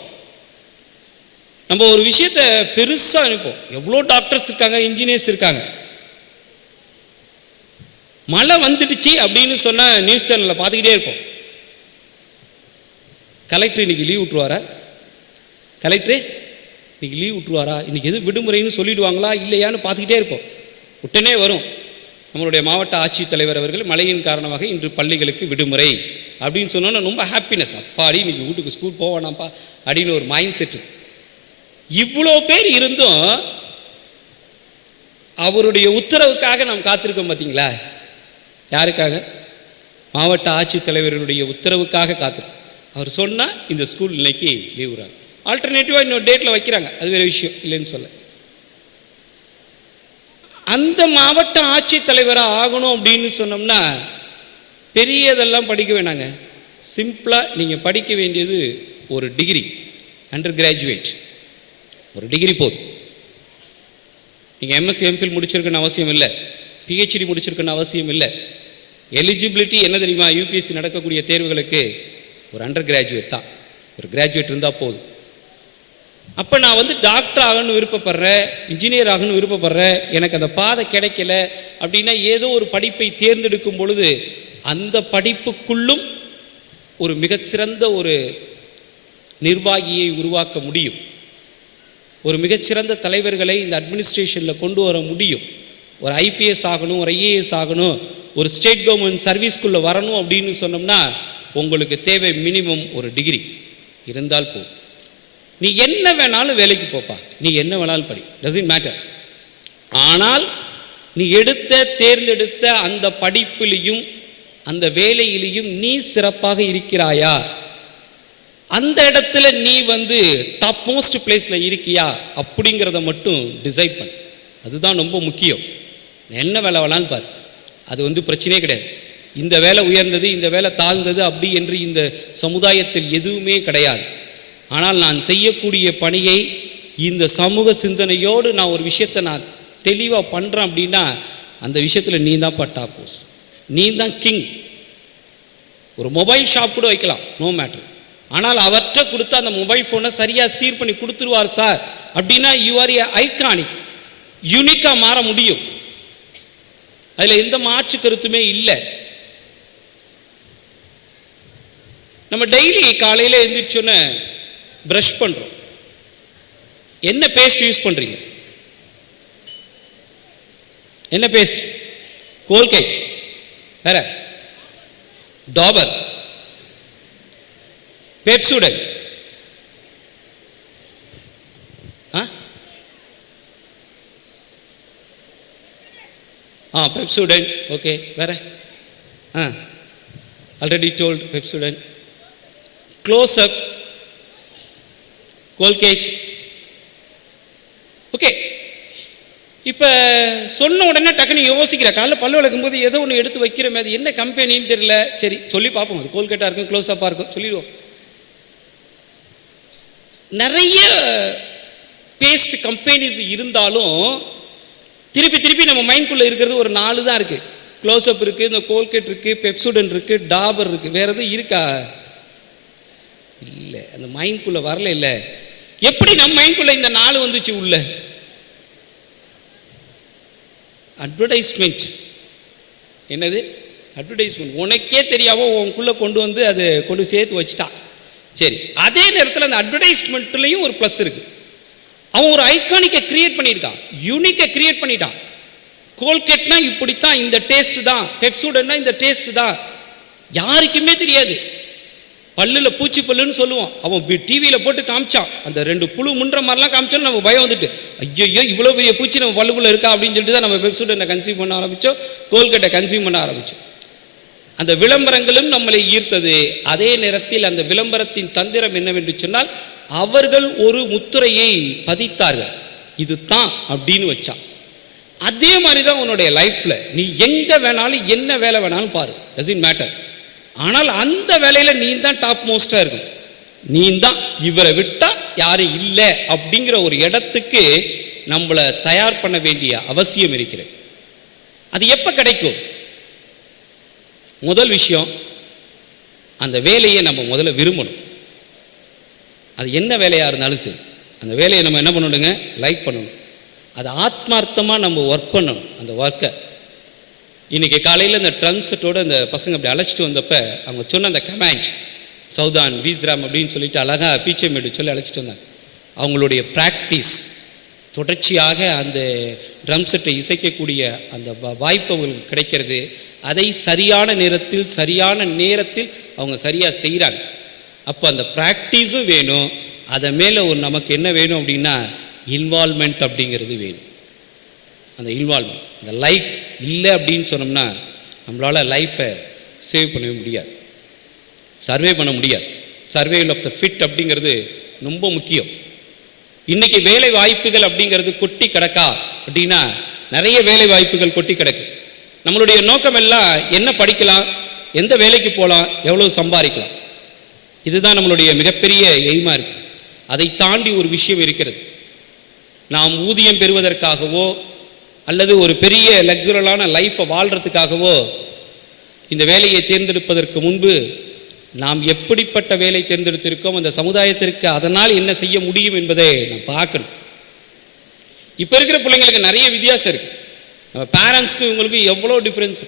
நம்ம ஒரு விஷயத்தை பெருசாக அனுப்போம். எவ்வளோ டாக்டர்ஸ் இருக்காங்க, இன்ஜினியர்ஸ் இருக்காங்க. மழை வந்துடுச்சு அப்படின்னு சொன்ன நியூஸ் சேனலில் பார்த்துக்கிட்டே இருப்போம். கலெக்டர் இன்னைக்கு லீவ் விட்டுருவாரா, கலெக்டரு இன்னைக்கு லீவ் விட்டுருவாரா, இன்னைக்கு எது விடுமுறைன்னு சொல்லிடுவாங்களா இல்லையான்னு பார்த்துக்கிட்டே இருப்போம். உடனே வரும் நம்மளுடைய மாவட்ட ஆட்சித்தலைவர் அவர்கள் மழையின் காரணமாக இன்று பள்ளிகளுக்கு விடுமுறை அப்படின்னு சொன்னோன்னா ரொம்ப ஹாப்பினஸ், அப்பாடி இன்னைக்கு வீட்டுக்கு ஸ்கூல் போவானாப்பா அப்படின்னு ஒரு மைண்ட் செட்டு. இவ்வளோ பேர் இருந்தும் அவருடைய உத்தரவுக்காக நாம் காத்திருக்கோம் பார்த்தீங்களா? யாருக்காக? மாவட்ட ஆட்சித்தலைவருடைய உத்தரவுக்காக காத்திருக்கு. அவர் சொன்னால் இந்த ஸ்கூல் இன்னைக்கு லீவ் விடுறாங்க. ஆல்டர்னேட்டிவாக இன்னொரு டேட்டில் வைக்கிறாங்க, அது வேறு விஷயம், இல்லைன்னு சொல்ல. அந்த மாவட்ட ஆட்சித்தலைவராக ஆகணும் அப்படின்னு சொன்னோம்னா பெரியதெல்லாம் படிக்க வேணாங்க. சிம்பிளாக நீங்கள் படிக்க வேண்டியது ஒரு டிகிரி, அண்டர் கிராஜுவேட் ஒரு டிகிரி போதும். நீங்கள் எம்எஸ்சி எம்ஃபில் முடிச்சிருக்குன்னு அவசியம் இல்லை, பிஹெச்டி முடிச்சிருக்குன்னு அவசியம் இல்லை. எலிஜிபிலிட்டி என்ன தெரியுமா? யூபிஎஸ்சி நடக்கக்கூடிய தேர்வுகளுக்கு ஒரு அண்டர் கிராஜுவேட் தான், ஒரு கிராஜுவேட் இருந்தால் போதும். அப்போ நான் வந்து டாக்டர் ஆகணும்னு விருப்பப்படுறேன், இன்ஜினியர் ஆகணும்னு விருப்பப்படுறேன், எனக்கு அந்த பாதை கிடைக்கல அப்படின்னா ஏதோ ஒரு படிப்பை தேர்ந்தெடுக்கும் பொழுது அந்த படிப்புக்குள்ளும் ஒரு மிகச்சிறந்த ஒரு நிர்வாகியை உருவாக்க முடியும், ஒரு மிகச்சிறந்த தலைவர்களை இந்த அட்மினிஸ்ட்ரேஷனில் கொண்டு வர முடியும். ஒரு ஐபிஎஸ் ஆகணும், ஒரு ஐஏஎஸ் ஆகணும், ஒரு ஸ்டேட் கவர்மெண்ட் சர்வீஸ்குள்ளே வரணும் அப்படின்னு சொன்னோம்னா உங்களுக்கு தேவை மினிமம் ஒரு டிகிரி இருந்தால் போதும். நீ என்ன வேணாலும் வேலைக்கு போப்பா, நீ என்ன வேணாலும் படி, டசன்ட் மேட்டர். ஆனால் நீ தேர்ந்தெடுத்த அந்த படிப்பிலையும் அந்த வேலையிலையும் நீ சிறப்பாக இருக்கிறாயா, அந்த இடத்துல நீ வந்து டாப் மோஸ்ட் பிளேஸில் இருக்கியா அப்படிங்கிறத மட்டும் டிசைட் பண்ணு. அதுதான் ரொம்ப முக்கியம். என்ன வேலை வேணாலும் பாரு, அது வந்து பிரச்சனையே கிடையாது. இந்த வேலை உயர்ந்தது, இந்த வேலை தாழ்ந்தது அப்படி என்று இந்த சமுதாயத்தில் எதுவுமே கிடையாது. ஆனால் நான் செய்யக்கூடிய பணியை இந்த சமூக சிந்தனையோடு நான் ஒரு விஷயத்தை நான் தெளிவாக பண்ணுறேன் அப்படின்னா அந்த விஷயத்தில் நீ தான் டாப் போஸ், நீ தான் கிங். ஒரு மொபைல் ஷாப் கூட வைக்கலாம், நோ மேட்ரு. ஆனால் அவற்றை கொடுத்து அந்த மொபைல் ஃபோனை சரியாக சீர் பண்ணி கொடுத்துருவார் சார் அப்படின்னா யூ ஆர் ஏ ஐகானிக், யூனிக்காக மாற முடியும். அதில் எந்த மாற்று கருத்துமே இல்லை. நம்ம டெய்லி காலையில் எழுந்திரிச்சோன்னே ப்ரஷ் பண்ணுறோம், என்ன பேஸ்ட் யூஸ் பண்ணுறீங்க? என்ன பேஸ்ட்? கோல்கேட், வேற டாபர், பெப்சூடன், பெப்சூடன், ஓகே, வேற already told Pepsodent, close up, Colgate, okay. இப்போ சொன்ன உடனே டக்குன்னு யோசிக்கிற, காலைல பல்லு விளக்கும் போது ஏதோ ஒன்று எடுத்து வைக்கிறோமே, அது என்ன கம்பெனின்னு தெரியல, சரி சொல்லி பார்ப்போம், அது கோல்கேட்டாக இருக்கும், க்ளோஸ் அப்பாக இருக்கும், சொல்லிடுவோம். நிறைய பேஸ்ட் கம்பெனிஸ் இருந்தாலும் திருப்பி திருப்பி நம்ம மைண்ட்குள்ளே இருக்கிறது ஒரு 4 தான் இருக்குது. க்ளோஸ் அப் இருக்குது, இந்த கோல்கேட் இருக்குது, பெப்சூடன் இருக்குது, டாபர் இருக்குது, வேறு எதுவும் இருக்கா? இல்லை, அந்த மைண்ட்குள்ளே வரல. இல்லை, எப்படி நம்ம மைண்ட்குள்ளே இந்த 4 வந்துச்சு? உள்ள அட்வர்டைஸ்மெண்ட். என்னது அட்வர்டைஸ்மெண்ட்? உனக்கே தெரியாம உனக்குள்ளே கொண்டு வந்து அது கொண்டு சேர்த்து வச்சுட்டா. சரி, அதே நேரத்தில் அந்த அட்வர்டைஸ்மெண்ட்லேயும் ஒரு ப்ளஸ் இருக்குது. அவன் ஒரு ஐகானிக்கை கிரியேட் பண்ணியிருக்கான், யூனிக்கை கிரியேட் பண்ணிட்டான். கோல்கேட்னா இப்படித்தான், இந்த டேஸ்ட் தான், பெப்சூடன்னா இந்த டேஸ்ட் தான், யாருக்குமே தெரியாது. பல்லில் பூச்சி பல்லுன்னு சொல்லுவோம், அவன் டிவியில் போட்டு காமிச்சான், அந்த 2 புழு முன்ற மாதிரிலாம் காமிச்சாலும் நம்ம பயம் வந்துட்டு, ஐயோ இவ்வளோ பெரிய பூச்சி நம்ம பல்லுக்குள்ளே இருக்கா அப்படின்னு சொல்லிட்டு தான் நம்ம பெப்சூடனை கன்சியூம் பண்ண ஆரம்பித்தோம், கோல்கேட்டை கன்சியூம் பண்ண ஆரம்பித்தோம். அந்த விளம்பரங்களும் நம்மளை ஈர்த்தது. அதே நேரத்தில் அந்த விளம்பரத்தின் தந்திரம் என்னவென்று சொன்னால் அவர்கள் ஒரு முத்திரையை பதித்தார்கள், இது தான் அப்படின்னு வச்சான். அதே மாதிரி தான் உன்னுடைய லைஃப்பில் நீ எங்கே வேணாலும் என்ன வேலை வேணாலும் பாரு, டசன்ட் மேட்டர். ஆனால் அந்த வேலையில் நீ தான் டாப் மோஸ்டாக இருக்கும், நீ தான், இவரை விட்டால் யாரும் இல்லை அப்படிங்கிற ஒரு இடத்துக்கு நம்மளை தயார் பண்ண வேண்டிய அவசியம் இருக்கிறது. அது எப்போ கிடைக்கும்? முதல் விஷயம், அந்த வேலையை நம்ம முதல்ல விரும்பணும். அது என்ன வேலையாக இருந்தாலும் சரி, அந்த வேலையை நம்ம என்ன பண்ணணுங்க? லைக் பண்ணணும். அது ஆத்மார்த்தமாக நம்ம ஒர்க் பண்ணணும் அந்த ஒர்க்கை. இன்றைக்கி காலையில் இந்த ட்ரம் செட்டோடு அந்த பசங்க அப்படி அழைச்சிட்டு வந்தப்போ அவங்க சொன்ன அந்த கமாண்ட், சௌதான் வீஸ்ராம் அப்படின்னு சொல்லிட்டு அழகாக பீச்சமேடு சொல்லி அழைச்சிட்டு வந்தாங்க. அவங்களுடைய ப்ராக்டிஸ் தொடர்ச்சியாக அந்த ட்ரம் செட்டை இசைக்கக்கூடிய அந்த வாய்ப்பு அவங்களுக்கு கிடைக்கிறது. அதை சரியான நேரத்தில் அவங்க சரியாக செய்கிறாங்க. அப்போ அந்த ப்ராக்டிஸும் வேணும், அதை மேலே ஒரு நமக்கு என்ன வேணும் அப்படின்னா இன்வால்மெண்ட் அப்படிங்கிறது வேணும். அந்த இன்வால்மெண்ட், அந்த லைக் இல்லை அப்படின்னு சொன்னோம்னா நம்மளால் லைஃப்பை சேவ் பண்ணவே முடியாது, சர்வே பண்ண முடியாது. சர்வேல் ஆஃப் த ஃபிட் அப்படிங்கிறது ரொம்ப முக்கியம். இன்றைக்கி வேலை வாய்ப்புகள் அப்படிங்கிறது கொட்டி கிடக்கா அப்படின்னா நிறைய வேலை வாய்ப்புகள் கொட்டி கிடக்கு. நம்மளுடைய நோக்கம் எல்லாம் என்ன படிக்கலாம், எந்த வேலைக்கு போகலாம், எவ்வளோ சம்பாதிக்கலாம், இதுதான் நம்மளுடைய மிகப்பெரிய எய்மாக இருக்குது. அதை தாண்டி ஒரு விஷயம் இருக்கிறது. நாம் ஊதியம் பெறுவதற்காகவோ அல்லது ஒரு பெரிய லக்ஸுரலான லைஃப்பை வாழ்கிறதுக்காகவோ இந்த வேலையை தேர்ந்தெடுப்பதற்கு முன்பு நாம் எப்படிப்பட்ட வேலை தேர்ந்தெடுத்திருக்கோம், அந்த சமுதாயத்திற்கு அதனால் என்ன செய்ய முடியும் என்பதை நாம் பார்க்கணும். இப்போ இருக்கிற பிள்ளைங்களுக்கு நிறைய வித்தியாசம் இருக்குது. நம்ம பேரண்ட்ஸ்க்கு இவங்களுக்கு எவ்வளோ டிஃப்ரென்ஸ்.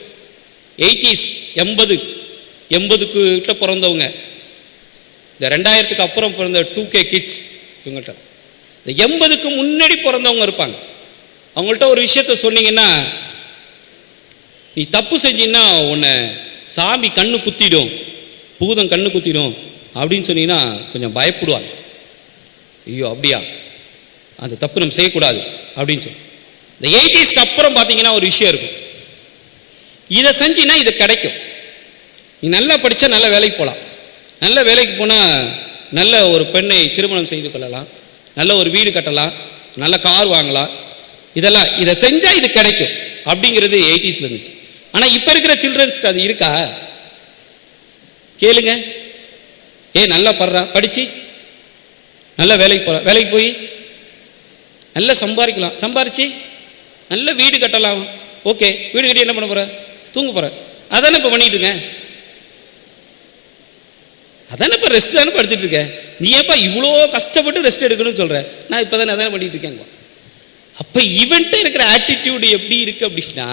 80s 80க்கு பிறந்தவங்க, இந்த 2000க்கு அப்புறம் பிறந்த 2K கிட்ஸ், இவங்கள்ட்ட இந்த 80க்கு முன்னாடி பிறந்தவங்க இருப்பாங்க. அவங்கள்ட்ட ஒரு விஷயத்த சொன்னீங்கன்னா, நீ தப்பு செஞ்சின்னா உன்னை சாமி கண்ணு குத்திடும், பூதம் கண்ணு குத்திடும் அப்படின்னு சொன்னீங்கன்னா கொஞ்சம் பயப்படுவாங்க. ஐயோ அப்படியா, அந்த தப்பு நம்ம செய்யக்கூடாது அப்படின்னு சொல்லி. இந்த 80ஸ்க்கு அப்புறம் பார்த்தீங்கன்னா ஒரு விஷயம் இருக்கும், இதை செஞ்சின்னா இது கிடைக்கும், நீ நல்லா படித்தா நல்ல வேலைக்கு போகலாம், நல்ல வேலைக்கு போனால் நல்ல ஒரு பெண்ணை திருமணம் செய்து கொள்ளலாம், நல்ல ஒரு வீடு கட்டலாம், நல்ல கார் வாங்கலாம், இதெல்லாம் இதை செஞ்சால் இது கிடைக்கும் அப்படிங்கிறது 80ஸ்ல இருந்துச்சு. ஆனால் இப்போ இருக்கிற சில்ட்ரன்ஸ்க்கு அது இருக்கா கேளுங்க. நல்லா படித்து நல்ல வேலைக்கு போகிற, வேலைக்கு போய் நல்லா சம்பாதிக்கலாம், சம்பாரித்து நல்ல வீடு கட்டலாம். ஓகே, வீடு கட்டி என்ன பண்ண போகிற, தூங்க போகிற, அதானே இப்போ பண்ணிட்டுருங்க, அதானே இப்போ ரெஸ்ட் தானே படுத்துட்டு இருக்கேன், நீ ஏப்பா இவ்வளோ கஷ்டப்பட்டு ரெஸ்ட் எடுக்கணும்னு சொல்கிற, நான் இப்போ தானே அதானே பண்ணிட்டு இருக்கேங்க. அப்போ இவன்ட்ட இருக்கிற ஆட்டிடியூடு எப்படி இருக்குது அப்படின்னா,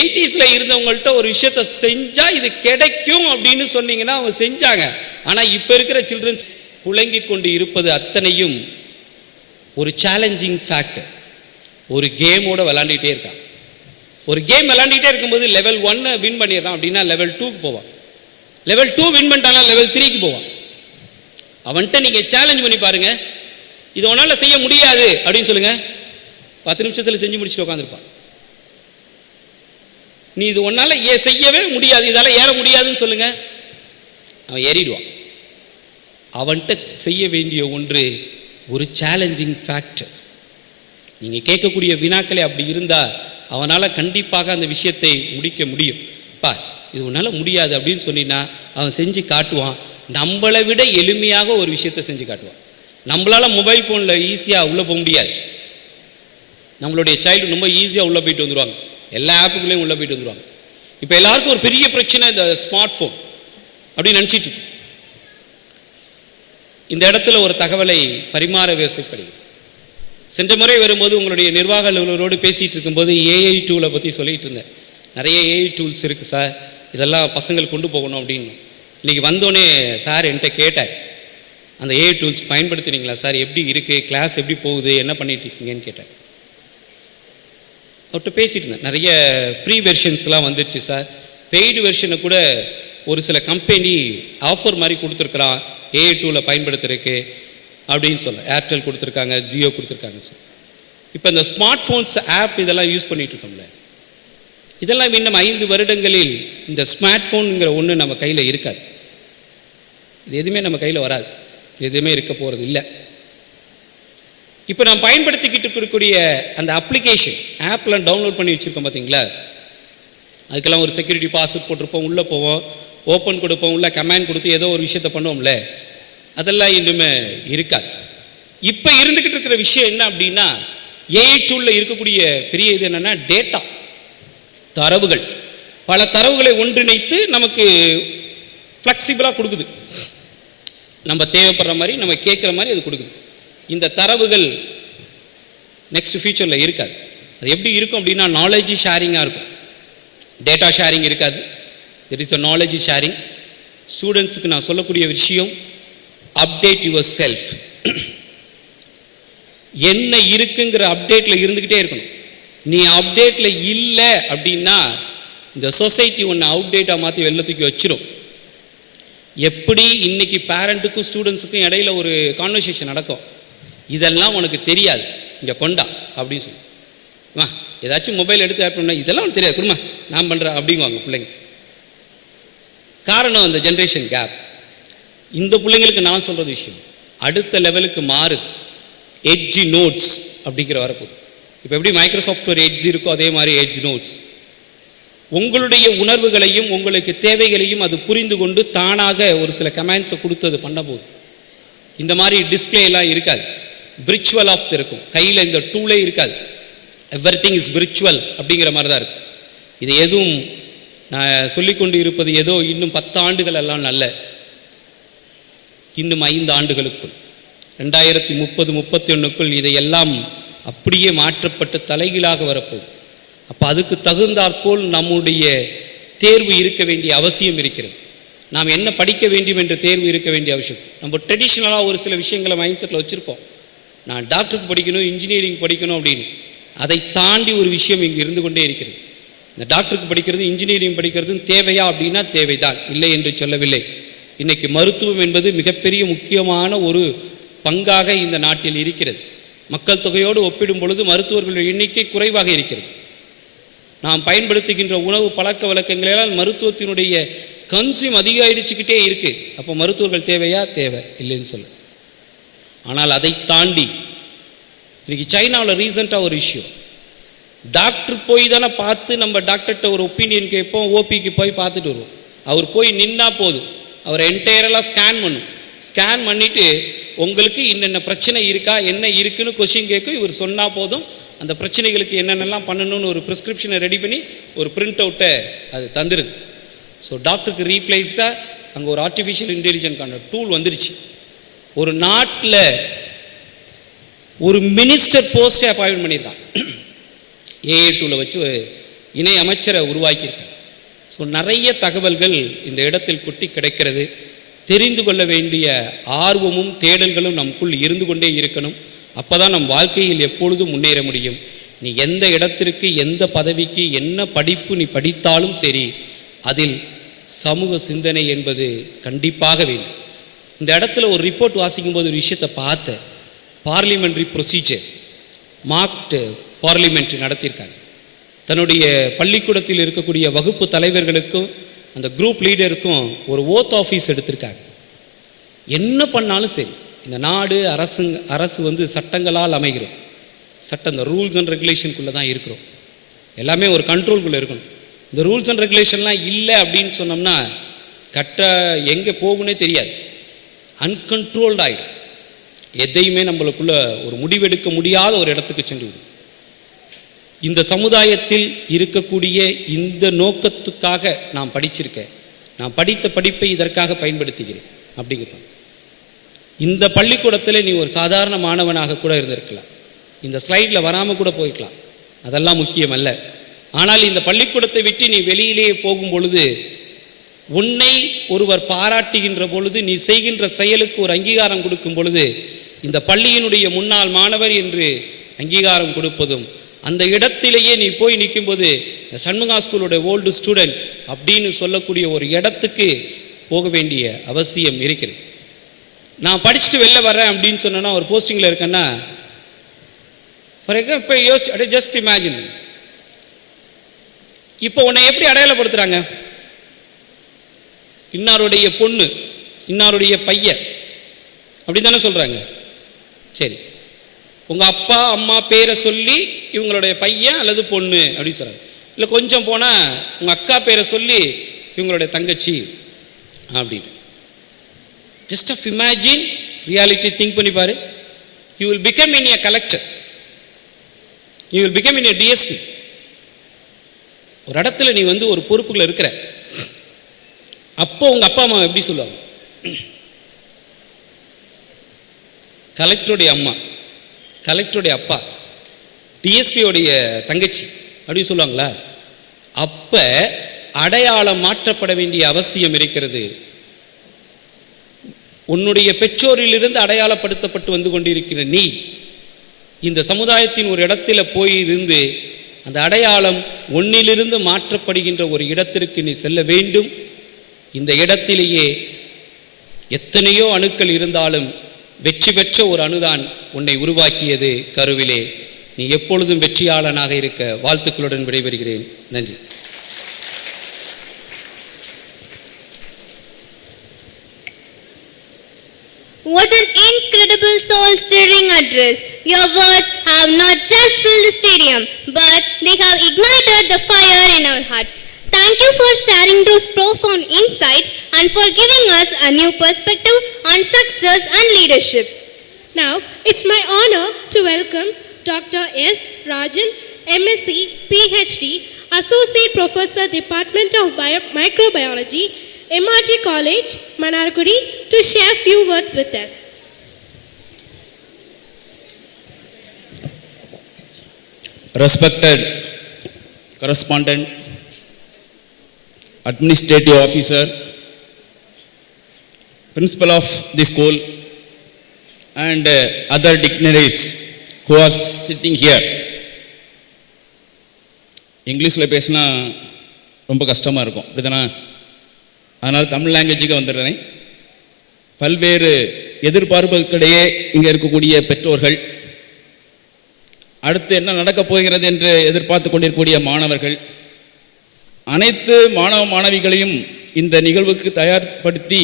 80ஸ்ல இருந்தவங்கள்ட்ட ஒரு விஷயத்த செஞ்சால் இது கிடைக்கும் அப்படின்னு சொன்னீங்கன்னா அவங்க செஞ்சாங்க. ஆனால் இப்போ இருக்கிற சில்ட்ரன்ஸ் புழங்கி கொண்டு இருப்பது அத்தனையும் ஒரு சேலஞ்சிங் ஃபேக்டர். ஒரு கேமோட விளாண்டுகிட்டே இருக்கான். ஒரு கேம் விளாண்டுகிட்டே இருக்கும்போது லெவல் 1 வின் பண்ணிடுறான் அப்படின்னா லெவல் 2க்கு போவான், லெவல் 2 வின் பண்ணிட்டானா லெவல் 3க்கு போவான். அவன்கிட்ட நீங்கள் சேலஞ்ச் பண்ணி பாருங்க, இதை உன்னால் செய்ய முடியாது அப்படின்னு சொல்லுங்க, 10 நிமிஷத்தில் செஞ்சு முடிச்சுட்டு உட்காந்துருப்பான். நீ இது ஒன்றால் செய்யவே முடியாது, இதால் ஏற முடியாதுன்னு சொல்லுங்க, அவன் ஏறிடுவான். அவன்கிட்ட செய்ய வேண்டிய ஒன்று ஒரு சேலஞ்சிங் ஃபேக்டர். நீங்கள் கேட்கக்கூடிய வினாக்களே அப்படி இருந்தால் அவனால் கண்டிப்பாக அந்த விஷயத்தை முடிக்க முடியும். இது உன்னால் முடியாது அப்படின்னு சொன்னீங்கன்னா அவன் செஞ்சு காட்டுவான். நம்மளை விட எளிமையாக ஒரு விஷயத்தை செஞ்சு காட்டுவான். நம்மளால் மொபைல் ஃபோனில் ஈஸியாக உள்ளே போக முடியாது. நம்மளுடைய சைல்டு ரொம்ப ஈஸியாக உள்ளே போயிட்டு வந்துடுவாங்க, எல்லா ஆப்புக்குள்ளேயும் உள்ளே போயிட்டு வந்துடுவாங்க. இப்போ எல்லாருக்கும் ஒரு பெரிய பிரச்சனை இந்த ஸ்மார்ட் ஃபோன் அப்படின்னு நினச்சிட்டு இருக்கு. இந்த இடத்துல ஒரு தகவலை பரிமாற விவசாயப்படுகிறது. சென்ற முறை வரும்போது உங்களுடைய நிர்வாக அலுவலரோடு பேசிகிட்டு இருக்கும்போது ஏஐ டூலை பற்றி சொல்லிகிட்டு இருந்தேன். நிறைய ஏஐ டூல்ஸ் இருக்குது சார், இதெல்லாம் பசங்களுக்கு கொண்டு போகணும் அப்படின்னு. இன்றைக்கி வந்தோடனே சார் என்கிட்ட கேட்டார், அந்த ஏஐ டூல்ஸ் பயன்படுத்துனீங்களா சார், எப்படி இருக்குது, கிளாஸ் எப்படி போகுது, என்ன பண்ணிட்டு இருக்கீங்கன்னு கேட்டார். அவர்கிட்ட பேசிகிட்டு இருந்தேன். நிறைய ஃப்ரீ வெர்ஷன்ஸ்லாம் வந்துடுச்சு சார், பெய்டு வெர்ஷனை கூட ஒரு சில கம்பெனி ஆஃபர் மாதிரி கொடுத்துருக்குறான் ஏஐ டூலை பயன்படுத்துறதுக்கு அப்படின்னு சொல்ல. ஏர்டெல் கொடுத்துருக்காங்க, ஜியோ கொடுத்துருக்காங்க சார். இப்போ இந்த ஸ்மார்ட் ஃபோன்ஸ் ஆப் இதெல்லாம் யூஸ் பண்ணிகிட்டு இருக்கோம்ல, இதெல்லாம் இன்னும் 5 வருடங்களில் இந்த ஸ்மார்ட் ஃபோனுங்கிற ஒன்று நம்ம கையில் இருக்காது. இது எதுவுமே நம்ம கையில் வராது, எதுவுமே இருக்க போகிறது இல்லை. இப்போ நான் பயன்படுத்திக்கிட்டு இருக்கக்கூடிய அந்த அப்ளிகேஷன் ஆப்லாம் டவுன்லோட் பண்ணி வச்சுருக்கோம் பார்த்தீங்களா, அதுக்கெல்லாம் ஒரு செக்யூரிட்டி பாஸ்வேர்ட் போட்டிருப்போம், உள்ளே போவோம், ஓப்பன் கொடுப்போம், உள்ள கமெண்ட் கொடுத்து ஏதோ ஒரு விஷயத்தை பண்ணுவோம்ல, அதெல்லாம் இன்னுமே இருக்காது. இப்போ இருந்துக்கிட்டு இருக்கிற விஷயம் என்ன அப்படின்னா, ஏஐ டூலில் இருக்கக்கூடிய பெரிய இது என்னென்னா டேட்டா, தரவுகள். பல தரவுகளை ஒன்றிணைத்து நமக்கு ஃப்ளெக்சிபிளாக கொடுக்குது, நம்ம தேவைப்படுற மாதிரி நம்ம கேட்குற மாதிரி அது கொடுக்குது. இந்த தரவுகள் நெக்ஸ்ட் ஃபியூச்சரில் இருக்காது. அது எப்படி இருக்கும் அப்படின்னா நாலேஜ் ஷேரிங்காக இருக்கும், டேட்டா ஷேரிங் இருக்காது. There is a knowledge sharing. ஸ்டூடெண்ட்ஸுக்கு நான் சொல்லக்கூடிய விஷயம், அப்டேட் யுவர் செல்ஃப். என்ன இருக்குங்கிற அப்டேட்டில் இருந்துக்கிட்டே இருக்கணும். நீ அப்டேட்டில் இல்லை அப்படின்னா இந்த சொசைட்டி ஒன்று அவுடேட்டாக மாற்றி வெளில தூக்கி வச்சிடும். எப்படி இன்னைக்கு பேரண்ட்டுக்கும் ஸ்டூடெண்ட்ஸுக்கும் இடையில ஒரு கான்வர்சேஷன் நடக்கும், இதெல்லாம் உனக்கு தெரியாது, இங்கே கொண்டா அப்படின்னு சொல்லி ஏதாச்சும் மொபைல் எடுத்து ஆட் பண்ணால் இதெல்லாம் அவனுக்கு தெரியாது, குடுமா நான் பண்ணுறேன் அப்படிங்குவாங்க பிள்ளைங்க. காரணம் அந்த ஜென்ரேஷன் கேப். இந்த பிள்ளைங்களுக்கு நான் சொல்கிறது விஷயம் அடுத்த லெவலுக்கு மாறுது. எட்ஜ் நோட்ஸ் அப்படிங்கிற வரப்போகுது. இப்போ எப்படி மைக்ரோசாஃப்ட் ஒரு எட்ஜ் இருக்கோ அதே மாதிரி எட்ஜ் நோட்ஸ். உங்களுடைய உணர்வுகளையும் உங்களுக்கு தேவைகளையும் அது புரிந்து கொண்டு தானாக ஒரு சில கமெண்ட்ஸை கொடுத்து அது பண்ண போகுது. இந்த மாதிரி டிஸ்பிளேலாம் இருக்காது, விர்ச்சுவல் ஆஃப் இருக்கும். கையில் இந்த டூலே இருக்காது. எவ்ரிதிங் இஸ் விர்ச்சுவல் அப்படிங்கிற மாதிரி தான் இருக்கும். இது எதுவும் நான் சொல்லிக்கொண்டு இருப்பது ஏதோ இன்னும் 10 ஆண்டுகள் எல்லாம் நல்ல, இன்னும் 5 ஆண்டுகளுக்குள் 2030-31க்குள் இதையெல்லாம் அப்படியே மாற்றப்பட்டு தலைகீழாக வரப்போகுது. அப்போ அதுக்கு தகுந்தாற்போல் நம்முடைய தேர்வு இருக்க வேண்டிய அவசியம் இருக்கிறது. நாம் என்ன படிக்க வேண்டும் என்ற தேர்வு இருக்க வேண்டிய அவசியம். நம்ம ட்ரெடிஷ்னலாக ஒரு சில விஷயங்களை மைண்ட் செட்டில் வச்சுருப்போம். நான் டாக்டருக்கு படிக்கணும், இன்ஜினியரிங் படிக்கணும் அப்படின்னு. அதை தாண்டி ஒரு விஷயம் இங்கே இருந்து கொண்டே இருக்கிறது. இந்த டாக்டருக்கு படிக்கிறது, இன்ஜினியரிங் படிக்கிறதும் தேவையா அப்படின்னா தேவைதான், இல்லை என்று சொல்லவில்லை. இன்றைக்கி மருத்துவம் என்பது மிகப்பெரிய முக்கியமான ஒரு பங்காக இந்த நாட்டில் இருக்கிறது. மக்கள் தொகையோடு ஒப்பிடும் பொழுது மருத்துவர்களுடைய எண்ணிக்கை குறைவாக இருக்கிறது. நாம் பயன்படுத்துகின்ற உணவு பழக்க வழக்கங்களால் மருத்துவத்தினுடைய கன்சியூம் அதிகரிச்சுக்கிட்டே இருக்குது. அப்போ மருத்துவர்கள் தேவையா? தேவை, இல்லைன்னு சொல்ல. ஆனால் அதை தாண்டி இன்றைக்கி சைனாவில் ரீசெண்டாக ஒரு இஷ்யூ, டாக்டர் போய் தானே பார்த்து நம்ம டாக்டர்கிட்ட ஒரு ஒப்பீனியன் கேட்போம், ஓபிக்கு போய் பார்த்துட்டு வருவோம். அவர் போய் நின்னா போதும், அவரை என்டையரெல்லாம் ஸ்கேன் பண்ணும். ஸ்கேன் பண்ணிவிட்டு உங்களுக்கு என்னென்ன பிரச்சனை இருக்கா, என்ன இருக்குன்னு கொஸ்டின் கேட்கும். இவர் சொன்னால் போதும், அந்த பிரச்சனைகளுக்கு என்னென்னலாம் பண்ணணும்னு ஒரு ப்ரிஸ்கிரிப்ஷனை ரெடி பண்ணி ஒரு பிரிண்ட் அவுட்டை அது தந்துடுது. ஸோ டாக்டருக்கு ரீப்ளேஸ்டாக அங்கே ஒரு ஆர்டிஃபிஷியல் இன்டெலிஜென்ட்கான டூல் வந்துருச்சு. ஒரு நாட்டில் ஒரு மினிஸ்டர் போஸ்ட்டை அப்பாயின்ட் பண்ணியிருக்காங்க, ஏஏ டூவில் வச்சு ஒரு இணை அமைச்சரை உருவாக்கியிருக்காங்க. ஸோ நிறைய தகவல்கள் இந்த இடத்தில் கொட்டி கிடைக்கிறது. தெரிந்து கொள்ள வேண்டிய ஆர்வமும் தேடல்களும் நமக்குள் இருந்து கொண்டே இருக்கணும். அப்போ தான் நம் வாழ்க்கையில் எப்பொழுதும் முன்னேற முடியும். நீ எந்த இடத்திற்கு, எந்த பதவிக்கு, என்ன படிப்பு நீ படித்தாலும் சரி, அதில் சமூக சிந்தனை என்பது கண்டிப்பாக வேண்டும். இந்த இடத்துல ஒரு ரிப்போர்ட் வாசிக்கும் போது ஒரு விஷயத்தை பார்த்தேன். பார்லிமெண்ட்ரி ப்ரொசீஜர், மார்க்டு பார்லிமெண்ட் நடத்தியிருக்காங்க. தன்னுடைய பள்ளிக்கூடத்தில் இருக்கக்கூடிய வகுப்பு தலைவர்களுக்கும் அந்த குரூப் லீடருக்கும் ஒரு ஓத் ஆஃபீஸ் எடுத்திருக்காங்க. என்ன பண்ணாலும் சரி, இந்த நாடு அரசு வந்து சட்டங்களால் அமைகிறோம். சட்டம், இந்த ரூல்ஸ் அண்ட் ரெகுலேஷனுக்குள்ளே தான் இருக்கிறோம். எல்லாமே ஒரு கண்ட்ரோல்குள்ளே இருக்கணும். இந்த ரூல்ஸ் அண்ட் ரெகுலேஷன்லாம் இல்லை அப்படின்னு சொன்னோம்னா எங்கே போகுன்னே தெரியாது, அன்கண்ட்ரோல்டு ஆகிடும். எதையுமே நம்மளுக்குள்ள ஒரு முடிவெடுக்க முடியாத ஒரு இடத்துக்கு சென்று விடும். இந்த சமுதாயத்தில் இருக்கக்கூடிய இந்த நோக்கத்துக்காக நான் படிச்சிருக்கேன், நான் படித்த படிப்பை இதற்காக பயன்படுத்துகிறேன் அப்படிங்கிறோம். இந்த பள்ளிக்கூடத்தில் நீ ஒரு சாதாரண மாணவனாக கூட இருந்திருக்கலாம், இந்த ஸ்லைடில் வராமல் கூட போய்க்கலாம், அதெல்லாம் முக்கியம் அல்ல. ஆனால் இந்த பள்ளிக்கூடத்தை விட்டு நீ வெளியிலேயே போகும் பொழுது, உன்னை ஒருவர் பாராட்டுகின்ற பொழுது, நீ செய்கின்ற செயலுக்கு ஒரு அங்கீகாரம் கொடுக்கும் பொழுது, இந்த பள்ளியினுடைய முன்னாள் மாணவர் என்று அங்கீகாரம் கொடுப்பதும், அந்த இடத்திலேயே நீ போய் நிற்கும்போது சண்முகா ஸ்கூலோட ஓல்டு ஸ்டூடெண்ட் அப்படின்னு சொல்லக்கூடிய ஒரு இடத்துக்கு போக வேண்டிய அவசியம் இருக்கிறது. நான் படிச்சுட்டு வெளில வர்றேன் அப்படின்னு சொன்னேன்னா, ஒரு போஸ்டிங்கில் இருக்கேன்னா, ஃபார் எக்ஸாம்பிள் இப்போ யோசிச்சு ஜஸ்ட் இமேஜின், இப்போ உன்னை எப்படி அடையாளப்படுத்துகிறாங்க? இன்னாருடைய பொண்ணு, இன்னாருடைய பையன் அப்படி தானே சொல்கிறாங்க. சரி, உங்கள் அப்பா அம்மா பேரை சொல்லி இவங்களுடைய பையன் அல்லது பொண்ணு அப்படின்னு சொல்கிறாங்க. இல்லை கொஞ்சம் போனால் உங்கள் அக்கா பேரை சொல்லி இவங்களுடைய தங்கச்சி அப்படின்னு. Just of imagine reality, think பண்ணி பாரு. You will become in a collector, you will become in a DSP. ஒரு இடத்துல நீ வந்து ஒரு பொறுப்புகள் இருக்கிற, அப்போ உங்கள் அப்பா அம்மா எப்படி சொல்லுவாங்க? கலெக்டருடைய அம்மா, கலெக்டருடைய அப்பா, டிஎஸ்பியோடைய தங்கச்சி அப்படின்னு சொல்லுவாங்களா? அப்போ அடையாளம் மாற்றப்பட வேண்டிய அவசியம் இருக்கிறது. உன்னுடைய பெற்றோரிலிருந்து அடையாளப்படுத்தப்பட்டு வந்து கொண்டிருக்கிற நீ இந்த சமுதாயத்தின் ஒரு இடத்துல போய் இருந்து அந்த அடையாளம் ஒன்னிலிருந்து மாற்றப்படுகின்ற ஒரு இடத்திற்கு நீ செல்ல வேண்டும். இந்த இடத்திலேயே எத்தனையோ அணுக்கள் இருந்தாலும் வெற்றி பெற்ற ஒரு அணுதான் உன்னை உருவாக்கியது கருவிலே. நீ எப்பொழுதும் வெற்றியாளனாக இருக்க வாழ்த்துக்களுடன் விடைபெறுகிறேன். நன்றி. What an incredible soul-stirring address. Your words have not just filled the stadium, but they have ignited the fire in our hearts. Thank you for sharing those profound insights and for giving us a new perspective on success and leadership. Now, it's my honor to welcome Dr. S. Rajan, MSc, PhD, Associate Professor, Department of Microbiology, MRG College, Manargudi, to share few words with us. Respected correspondent, administrative officer, principal of the school, and other dignitaries who are sitting here. இங்கிலீஷில் பேசினா ரொம்ப கஷ்டமாக இருக்கும், அப்படிதானே? அதனால் தமிழ் லாங்குவேஜுக்கு வந்துடுறேன். பல்வேறு எதிர்பார்ப்புகளிடையே இங்கே இருக்கக்கூடிய பெற்றோர்கள், அடுத்து என்ன நடக்கப் போகிறது என்று எதிர்பார்த்து கொண்டிருக்கக்கூடிய மாணவர்கள், அனைத்து மாணவ மாணவிகளையும் இந்த நிகழ்வுக்கு தயார்படுத்தி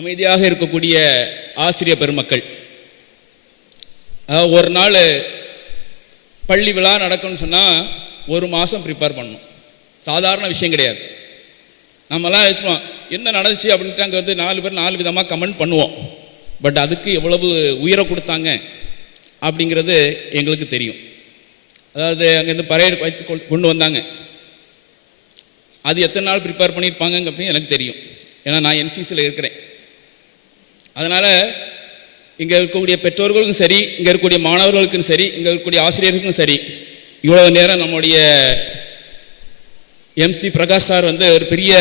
அமைதியாக இருக்கக்கூடிய ஆசிரியர் பெருமக்கள், ஒரு நாள் பள்ளி விழா நடக்கும்னு சொன்னால் ஒரு மாதம் ப்ரிப்பேர் பண்ணணும். சாதாரண விஷயம் கிடையாது. நம்மலாம் வச்சுருவோம் என்ன நடந்துச்சு அப்படின்ட்டு அங்கே வந்து 4 பேர் 4 விதமாக கமெண்ட் பண்ணுவோம். பட் அதுக்கு எவ்வளவு உயிரை கொடுத்தாங்க அப்படிங்கிறது எங்களுக்கு தெரியும். அதாவது அங்கேருந்து பரேடு வைத்து கொண்டு வந்தாங்க, அது எத்தனை நாள் ப்ரிப்பேர் பண்ணியிருப்பாங்க அப்படின்னு எனக்கு தெரியும். ஏன்னா நான் என்சிசியில் இருக்கிறேன். அதனால் இங்கே இருக்கக்கூடிய பெற்றோர்களுக்கும் சரி, இங்கே இருக்கக்கூடிய மாணவர்களுக்கும் சரி, இங்கே இருக்கக்கூடிய ஆசிரியர்களுக்கும் சரி, இவ்வளோ நேரம் நம்முடைய எம்சி பிரகாஷ் சார் வந்து ஒரு பெரிய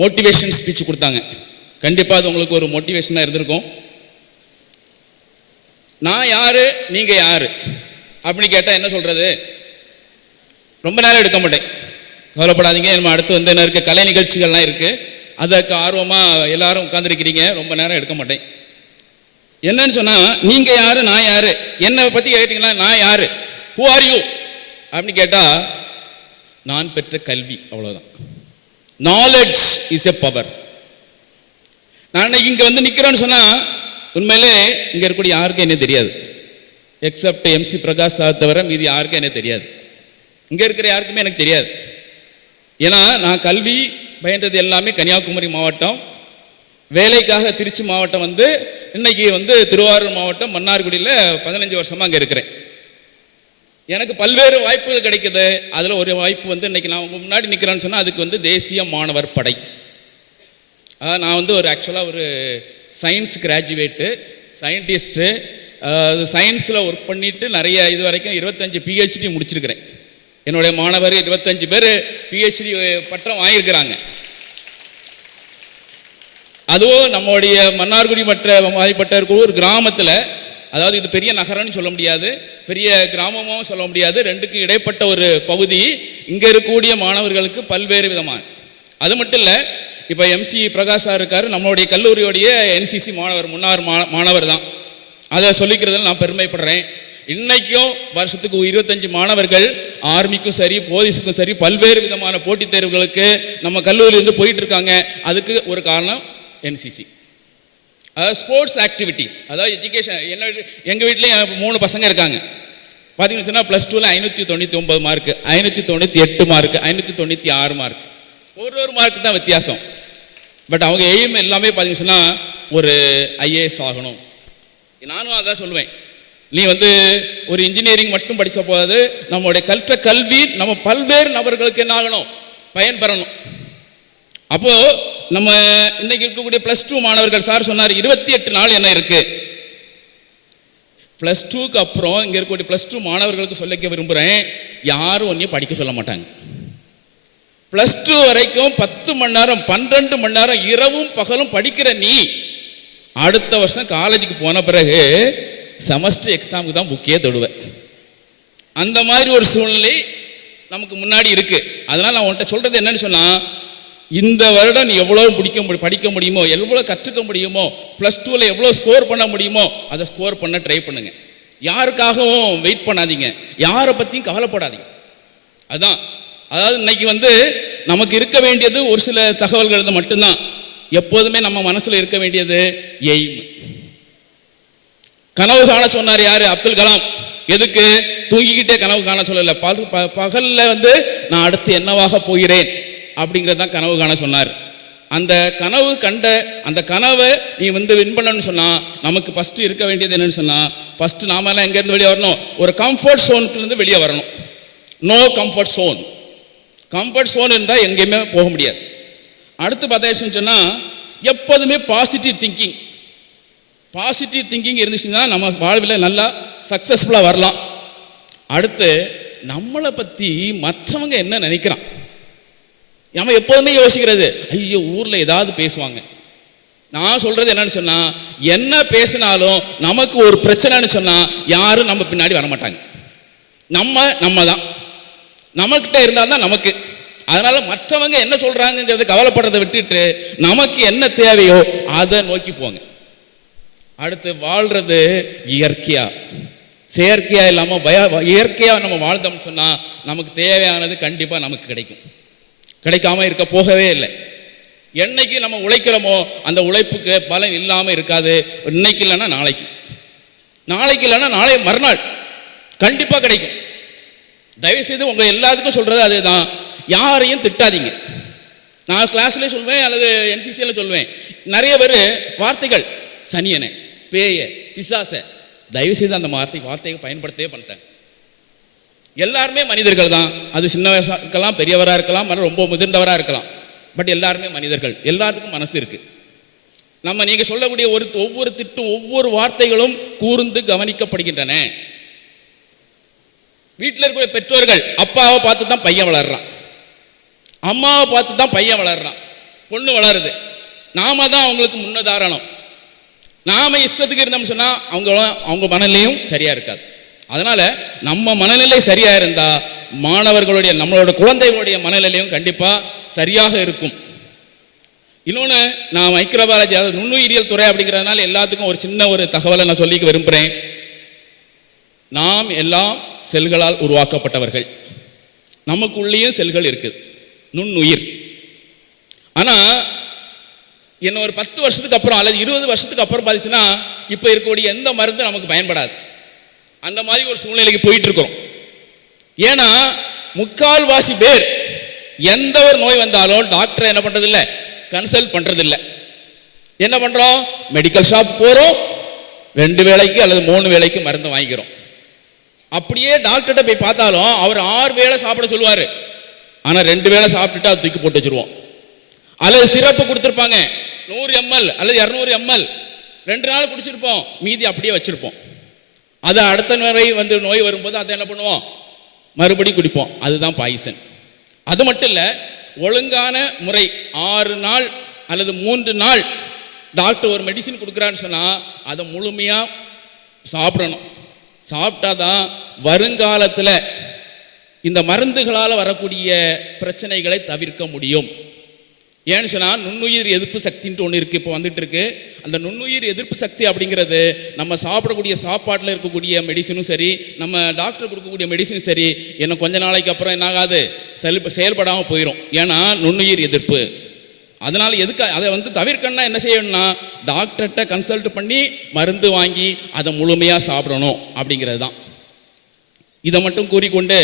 மோட்டிவேஷன் ஸ்பீச் கொடுத்தாங்க. கண்டிப்பாக அது உங்களுக்கு ஒரு மோட்டிவேஷனாக இருந்திருக்கும். நான் யார், நீங்கள் யார் அப்படின்னு கேட்டால் என்ன சொல்கிறது? ரொம்ப நேரம் எடுக்க மாட்டேன், கவலைப்படாதீங்க. நம்ம அடுத்து வந்து என்ன இருக்குது, கலை நிகழ்ச்சிகள்லாம் இருக்குது, அதுக்கு ஆர்வமாக எல்லாரும் உட்காந்துருக்கிறீங்க. ரொம்ப நேரம் எடுக்க மாட்டேன். என்னன்னு சொன்னால், நீங்கள் யார், நான் யார், என்னை பற்றி கேட்டிங்கன்னா நான் யார், ஹூ ஆர் யூ அப்படின்னு கேட்டால் நான் பெற்ற கல்வி, அவ்வளோதான். Knowledge is a power. நான் இங்கே வந்து நிற்கிறேன்னு சொன்னால் உண்மையிலே இங்கே இருக்கக்கூடிய யாருக்கும் என்ன தெரியாது, எக்ஸப்ட் எம்சி பிரகாஷ் சார் தவிர மீதி யாருக்கும் என்ன தெரியாது. இங்கே இருக்கிற யாருக்குமே எனக்கு தெரியாது. ஏன்னா நான் கல்வி பயின்றது எல்லாமே கன்னியாகுமரி மாவட்டம், வேலைக்காக திருச்சி மாவட்டம் வந்து இன்னைக்கு வந்து திருவாரூர் மாவட்டம் மன்னார்குடியில் 15 வருஷமாக அங்கே இருக்கிறேன். எனக்கு பல்வேறு வாய்ப்புகள் கிடைக்குது. அதில் ஒரு வாய்ப்பு வந்து இன்னைக்கு நான் உங்கள் முன்னாடி நிற்கிறேன்னு சொன்னால் அதுக்கு வந்து தேசிய மாணவர் படை. நான் வந்து ஒரு ஆக்சுவலாக ஒரு சயின்ஸ் கிராஜுவேட்டு, சயின்டிஸ்ட்டு, சயின்ஸில் ஒர்க் பண்ணிவிட்டு நிறைய இது வரைக்கும் 25 PhD முடிச்சிருக்கிறேன். என்னுடைய மாணவர் 25 பேர் PhD பட்டம் வாங்கியிருக்கிறாங்க. அதுவும் நம்முடைய மன்னார்குடி மற்ற வாய்ப்பட்ட ஒரு கிராமத்தில், அதாவது இது பெரிய நகரம்னு சொல்ல முடியாது, பெரிய கிராமமும் சொல்ல முடியாது, ரெண்டுக்கும் இடைப்பட்ட ஒரு பகுதி. இங்கே இருக்கக்கூடிய மாணவர்களுக்கு பல்வேறு விதமான, அது மட்டும் இல்லை, இப்போ எம்சி பிரகாஷ் சார் இருக்கார், நம்மளுடைய கல்லூரியோடைய என்சிசி மாணவர், முன்னாள் மாணவர் தான். அதை சொல்லிக்கிறதுல நான் பெருமைப்படுறேன். இன்னைக்கும் வருஷத்துக்கு 25 மாணவர்கள் ஆர்மிக்கும் சரி, போலீஸுக்கும் சரி, பல்வேறு விதமான போட்டித் தேர்வுகளுக்கு நம்ம கல்லூரியிலேருந்து போயிட்டு இருக்காங்க. அதுக்கு ஒரு காரணம் என்சிசி. அதாவது ஸ்போர்ட்ஸ் ஆக்டிவிட்டீஸ், அதாவது எஜுகேஷன். எங்கள் வீட்லேயும் 3 பசங்க இருக்காங்க. பார்த்தீங்கன்னு சொன்னால் +2ல் 599 மார்க்கு, 598 மார்க்கு, 596 மார்க், ஒரு மார்க்கு தான் வித்தியாசம். பட் அவங்க எய்ம் எல்லாமே பார்த்தீங்கன்னு சொன்னால் ஒரு IAS ஆகணும். நானும் அதான் சொல்லுவேன், நீ வந்து ஒரு இன்ஜினியரிங் மட்டும் படித்த போது நம்மளுடைய கற்ற கல்வி நம்ம பல்வேறு நபர்களுக்கு என்ன ஆகணும், பயன்பெறணும். அப்போது நம்ம இன்னைக்கு இருக்கக்கூடிய +2 மாணவர்கள், சார் சொன்னார் 28 நாள் என்ன இருக்கு. +2க்கு அப்புறம் இங்கே இருக்கக்கூடிய +2 மாணவர்களுக்கு சொல்லிக்க விரும்புகிறேன், யாரும் ஒன்றையும் படிக்க சொல்ல மாட்டாங்க. +2 வரைக்கும் 10 மணி நேரம் 12 மணி நேரம் இரவும் பகலும் படிக்கிற நீ அடுத்த வருஷம் காலேஜுக்கு போன பிறகு செமஸ்டர் எக்ஸாமுக்கு தான் புக்கே தொடுவேன். அந்த மாதிரி ஒரு சூழ்நிலை நமக்கு முன்னாடி இருக்கு. அதனால் நான் உன்கிட்ட சொல்றது என்னன்னு சொன்னால், இந்த வருடம் நீ எவ்வளோ படிக்க முடியுமோ, எவ்வளோ கற்றுக்க முடியுமோ, +2ல் எவ்வளோ ஸ்கோர் பண்ண முடியுமோ அதை ஸ்கோர் பண்ண ட்ரை பண்ணுங்க. யாருக்காகவும் வெயிட் பண்ணாதீங்க, யாரை பற்றியும் கவலைப்படாதீங்க. அதுதான், அதாவது இன்னைக்கு நமக்கு இருக்க வேண்டியது ஒரு சில தகவல்கள் மட்டும்தான். எப்போதுமே நம்ம மனசில் இருக்க வேண்டியது எய்ம். கனவு காண சொன்னார் யாரு? அப்துல் கலாம். எதுக்கு? தூங்கிக்கிட்டே கனவு காண சொல்லல, பகல்ல நான் அடுத்து என்னவாக போகிறேன் அப்படிங்கிறதான் கனவு காண சொன்னார். அந்த கனவு கண்ட அந்த கனவை நீ வின் பண்ணணும்னு சொன்னா நமக்கு ஃபர்ஸ்ட் இருக்க வேண்டியது என்னன்னு சொன்னா, ஃபர்ஸ்ட் நாம எல்லாம் எங்க இருந்து வெளியே வரணும்? ஒரு கம்ஃபர்ட் சோனுக்குள்ள இருந்து வெளியே வரணும். No comfort zone. Comfort zone இருந்தால் எங்கேயுமே போக முடியாது. அடுத்து பார்த்தா சொன்னா எப்போதுமே பாசிட்டிவ் திங்கிங். பாசிட்டிவ் திங்கிங் இருந்துச்சுன்னா நம்ம வாழ்வில் நல்லா சக்ஸஸ்ஃபுல்லாக வரலாம். அடுத்து நம்மளை பற்றி மற்றவங்க என்ன நினைக்கிறான், நம்ம எப்போதுமே யோசிக்கிறது, ஐயோ ஊரில் ஏதாவது பேசுவாங்க. நான் சொல்றது என்னன்னு சொன்னா, என்ன பேசினாலும் நமக்கு ஒரு பிரச்சனைன்னு சொன்னா யாரும் நம்ம பின்னாடி வரமாட்டாங்க. நம்ம தான் நம்மகிட்ட இருந்தால் தான் நமக்கு. அதனால மற்றவங்க என்ன சொல்றாங்கிறத கவலைப்படுறதை விட்டுட்டு நமக்கு என்ன தேவையோ அதை நோக்கி போங்க. அடுத்து வாழ்றது இயற்கையா, செயற்கையா இல்லாம இயற்கையா நம்ம வாழ்ந்தோம்னு சொன்னா நமக்கு தேவையானது கண்டிப்பா நமக்கு கிடைக்கும். கிடைக்காம இருக்க போகவே இல்லை. என்னைக்கு நம்ம உழைக்கிறோமோ அந்த உழைப்புக்கு பலன் இல்லாம இருக்காது. இன்னைக்கு இல்லைன்னா நாளைக்கு, நாளைக்கு இல்லைன்னா நாளை மறுநாள் கண்டிப்பா கிடைக்கும். தயவு செய்து உங்க எல்லாத்துக்கும் சொல்றது அதுதான், யாரையும் திட்டாதீங்க. நான் கிளாஸ்லேயே சொல்வேன் அல்லது என்சிசியில சொல்வேன், நிறைய பேர் வார்த்தைகள் சனியனை, பேய, பிசாச, தயவு செய்து அந்த வார்த்தையை பயன்படுத்தவே பண்ணிட்டாங்க. எல்லாருமே மனிதர்கள் தான். அது சின்னவராக இருக்கலாம், பெரியவராக இருக்கலாம், ரொம்ப முதிர்ந்தவராக இருக்கலாம். பட் எல்லாருமே மனிதர்கள், எல்லாத்துக்கும் மனசு இருக்கு. நம்ம நீங்க சொல்லக்கூடிய ஒவ்வொரு திட்டும் ஒவ்வொரு வார்த்தைகளும் கூர்ந்து கவனிக்கப்படுகின்றன. வீட்டில் இருக்கிற பெற்றோர்கள் அப்பாவை பார்த்து தான் பையன் வளர்றான், அம்மாவை பார்த்து தான் பையன் வளர்றான், பொண்ணு வளருது. நாம தான் அவங்களுக்கு முன்னதாரணம். நாம இஷ்டத்துக்கு இருந்தோம்னு சொன்னா அவங்க மனநிலையும் சரியா இருக்காது. அதனால நம்ம மனநிலை சரியா இருந்தா மாணவர்களுடைய நம்மளோட குழந்தைகளுடைய மனநிலையும் கண்டிப்பா சரியாக இருக்கும். இன்னொன்று, நான் மைக்ரோபாலஜி அதாவது நுண்ணுயிரியல் துறை அப்படிங்கிறதுனால எல்லாத்துக்கும் ஒரு சின்ன ஒரு தகவலை நான் சொல்லிக்க விரும்புகிறேன். நாம் எல்லாம் செல்களால் உருவாக்கப்பட்டவர்கள். நமக்குள்ளேயும் செல்கள் இருக்குது, நுண்ணுயிர். ஆனால் என்ன ஒரு 10 வருஷத்துக்கு அப்புறம் அல்லது 20 வருஷத்துக்கு அப்புறம் பார்த்துச்சுன்னா இப்போ இருக்கக்கூடிய எந்த மருந்து நமக்கு பயன்படாது. அந்த மாதிரி ஒரு சூழ்நிலைக்கு போயிட்டு இருக்கிறோம். ஏன்னா முக்கால்வாசி பேர் எந்த ஒரு நோய் வந்தாலும் டாக்டர் என்ன பண்றதில்லை, கன்சல்ட் பண்றதில்லை. என்ன பண்றோம்? மெடிக்கல் ஷாப் போறோம், 2 வேளைக்கு அல்லது 3 வேளைக்கு மருந்து வாங்கிக்கிறோம். அப்படியே டாக்டர்கிட்ட போய் பார்த்தாலும் அவர் 6 வேளை சாப்பிட சொல்லுவாரு, ஆனா 2 வேளை சாப்பிட்டுட்டு அதை தூக்கி போட்டு வச்சிருவோம். அல்லது சிறப்பு கொடுத்துருப்பாங்க 100 ml அல்லது 200 ml, 2 நாள் குடிச்சிருப்போம், மீதி அப்படியே வச்சிருப்போம். அதை அடுத்த முறை நோய் வரும்போது அதை என்ன பண்ணுவோம், மறுபடி குடிப்போம். அதுதான் பாய்சன். அது மட்டும் இல்லை, ஒழுங்கான முறை 6 நாள் அல்லது 3 நாள் டாக்டர் ஒரு மெடிசின் கொடுக்குறான்னு சொன்னால் அதை முழுமையாக சாப்பிடணும். சாப்பிட்டாதான் வருங்காலத்தில் இந்த மருந்துகளால் வரக்கூடிய பிரச்சனைகளை தவிர்க்க முடியும். ஏன்னு சொன்னால் நுண்ணுயிர் எதிர்ப்பு சக்தின்ட்டு ஒன்று இருக்குது, இப்போ வந்துட்டு இருக்கு. அந்த நுண்ணுயிர் எதிர்ப்பு சக்தி அப்படிங்கிறது நம்ம சாப்பிடக்கூடிய சாப்பாட்டில் இருக்கக்கூடிய மெடிசனும் சரி, நம்ம டாக்டர் கொடுக்கக்கூடிய மெடிசனும் சரி, இன்னும் கொஞ்ச நாளைக்கு அப்புறம் என்ன ஆகாது, செயல்படாமல் போயிடும். ஏன்னா நுண்ணுயிர் எதிர்ப்பு. அதனால் எதுக்கு அதை தவிர்க்கணும்னா என்ன செய்யணும்னா டாக்டர்கிட்ட கன்சல்ட் பண்ணி மருந்து வாங்கி அதை முழுமையாக சாப்பிடணும் அப்படிங்கிறது தான். இதை மட்டும் கூறிக்கொண்டு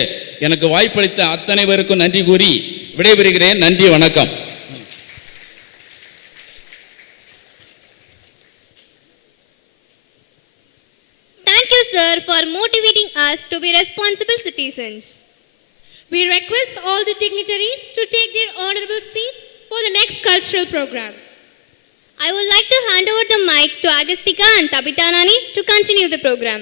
எனக்கு வாய்ப்பளித்த அத்தனை பேருக்கும் நன்றி கூறி விடைபெறுகிறேன். நன்றி, வணக்கம். Thank you, sir, for motivating us to be responsible citizens. We request all the dignitaries to take their honorable seats for the next cultural programs. I would like to hand over the mic to Agustika and Tabitha Nani to continue the program.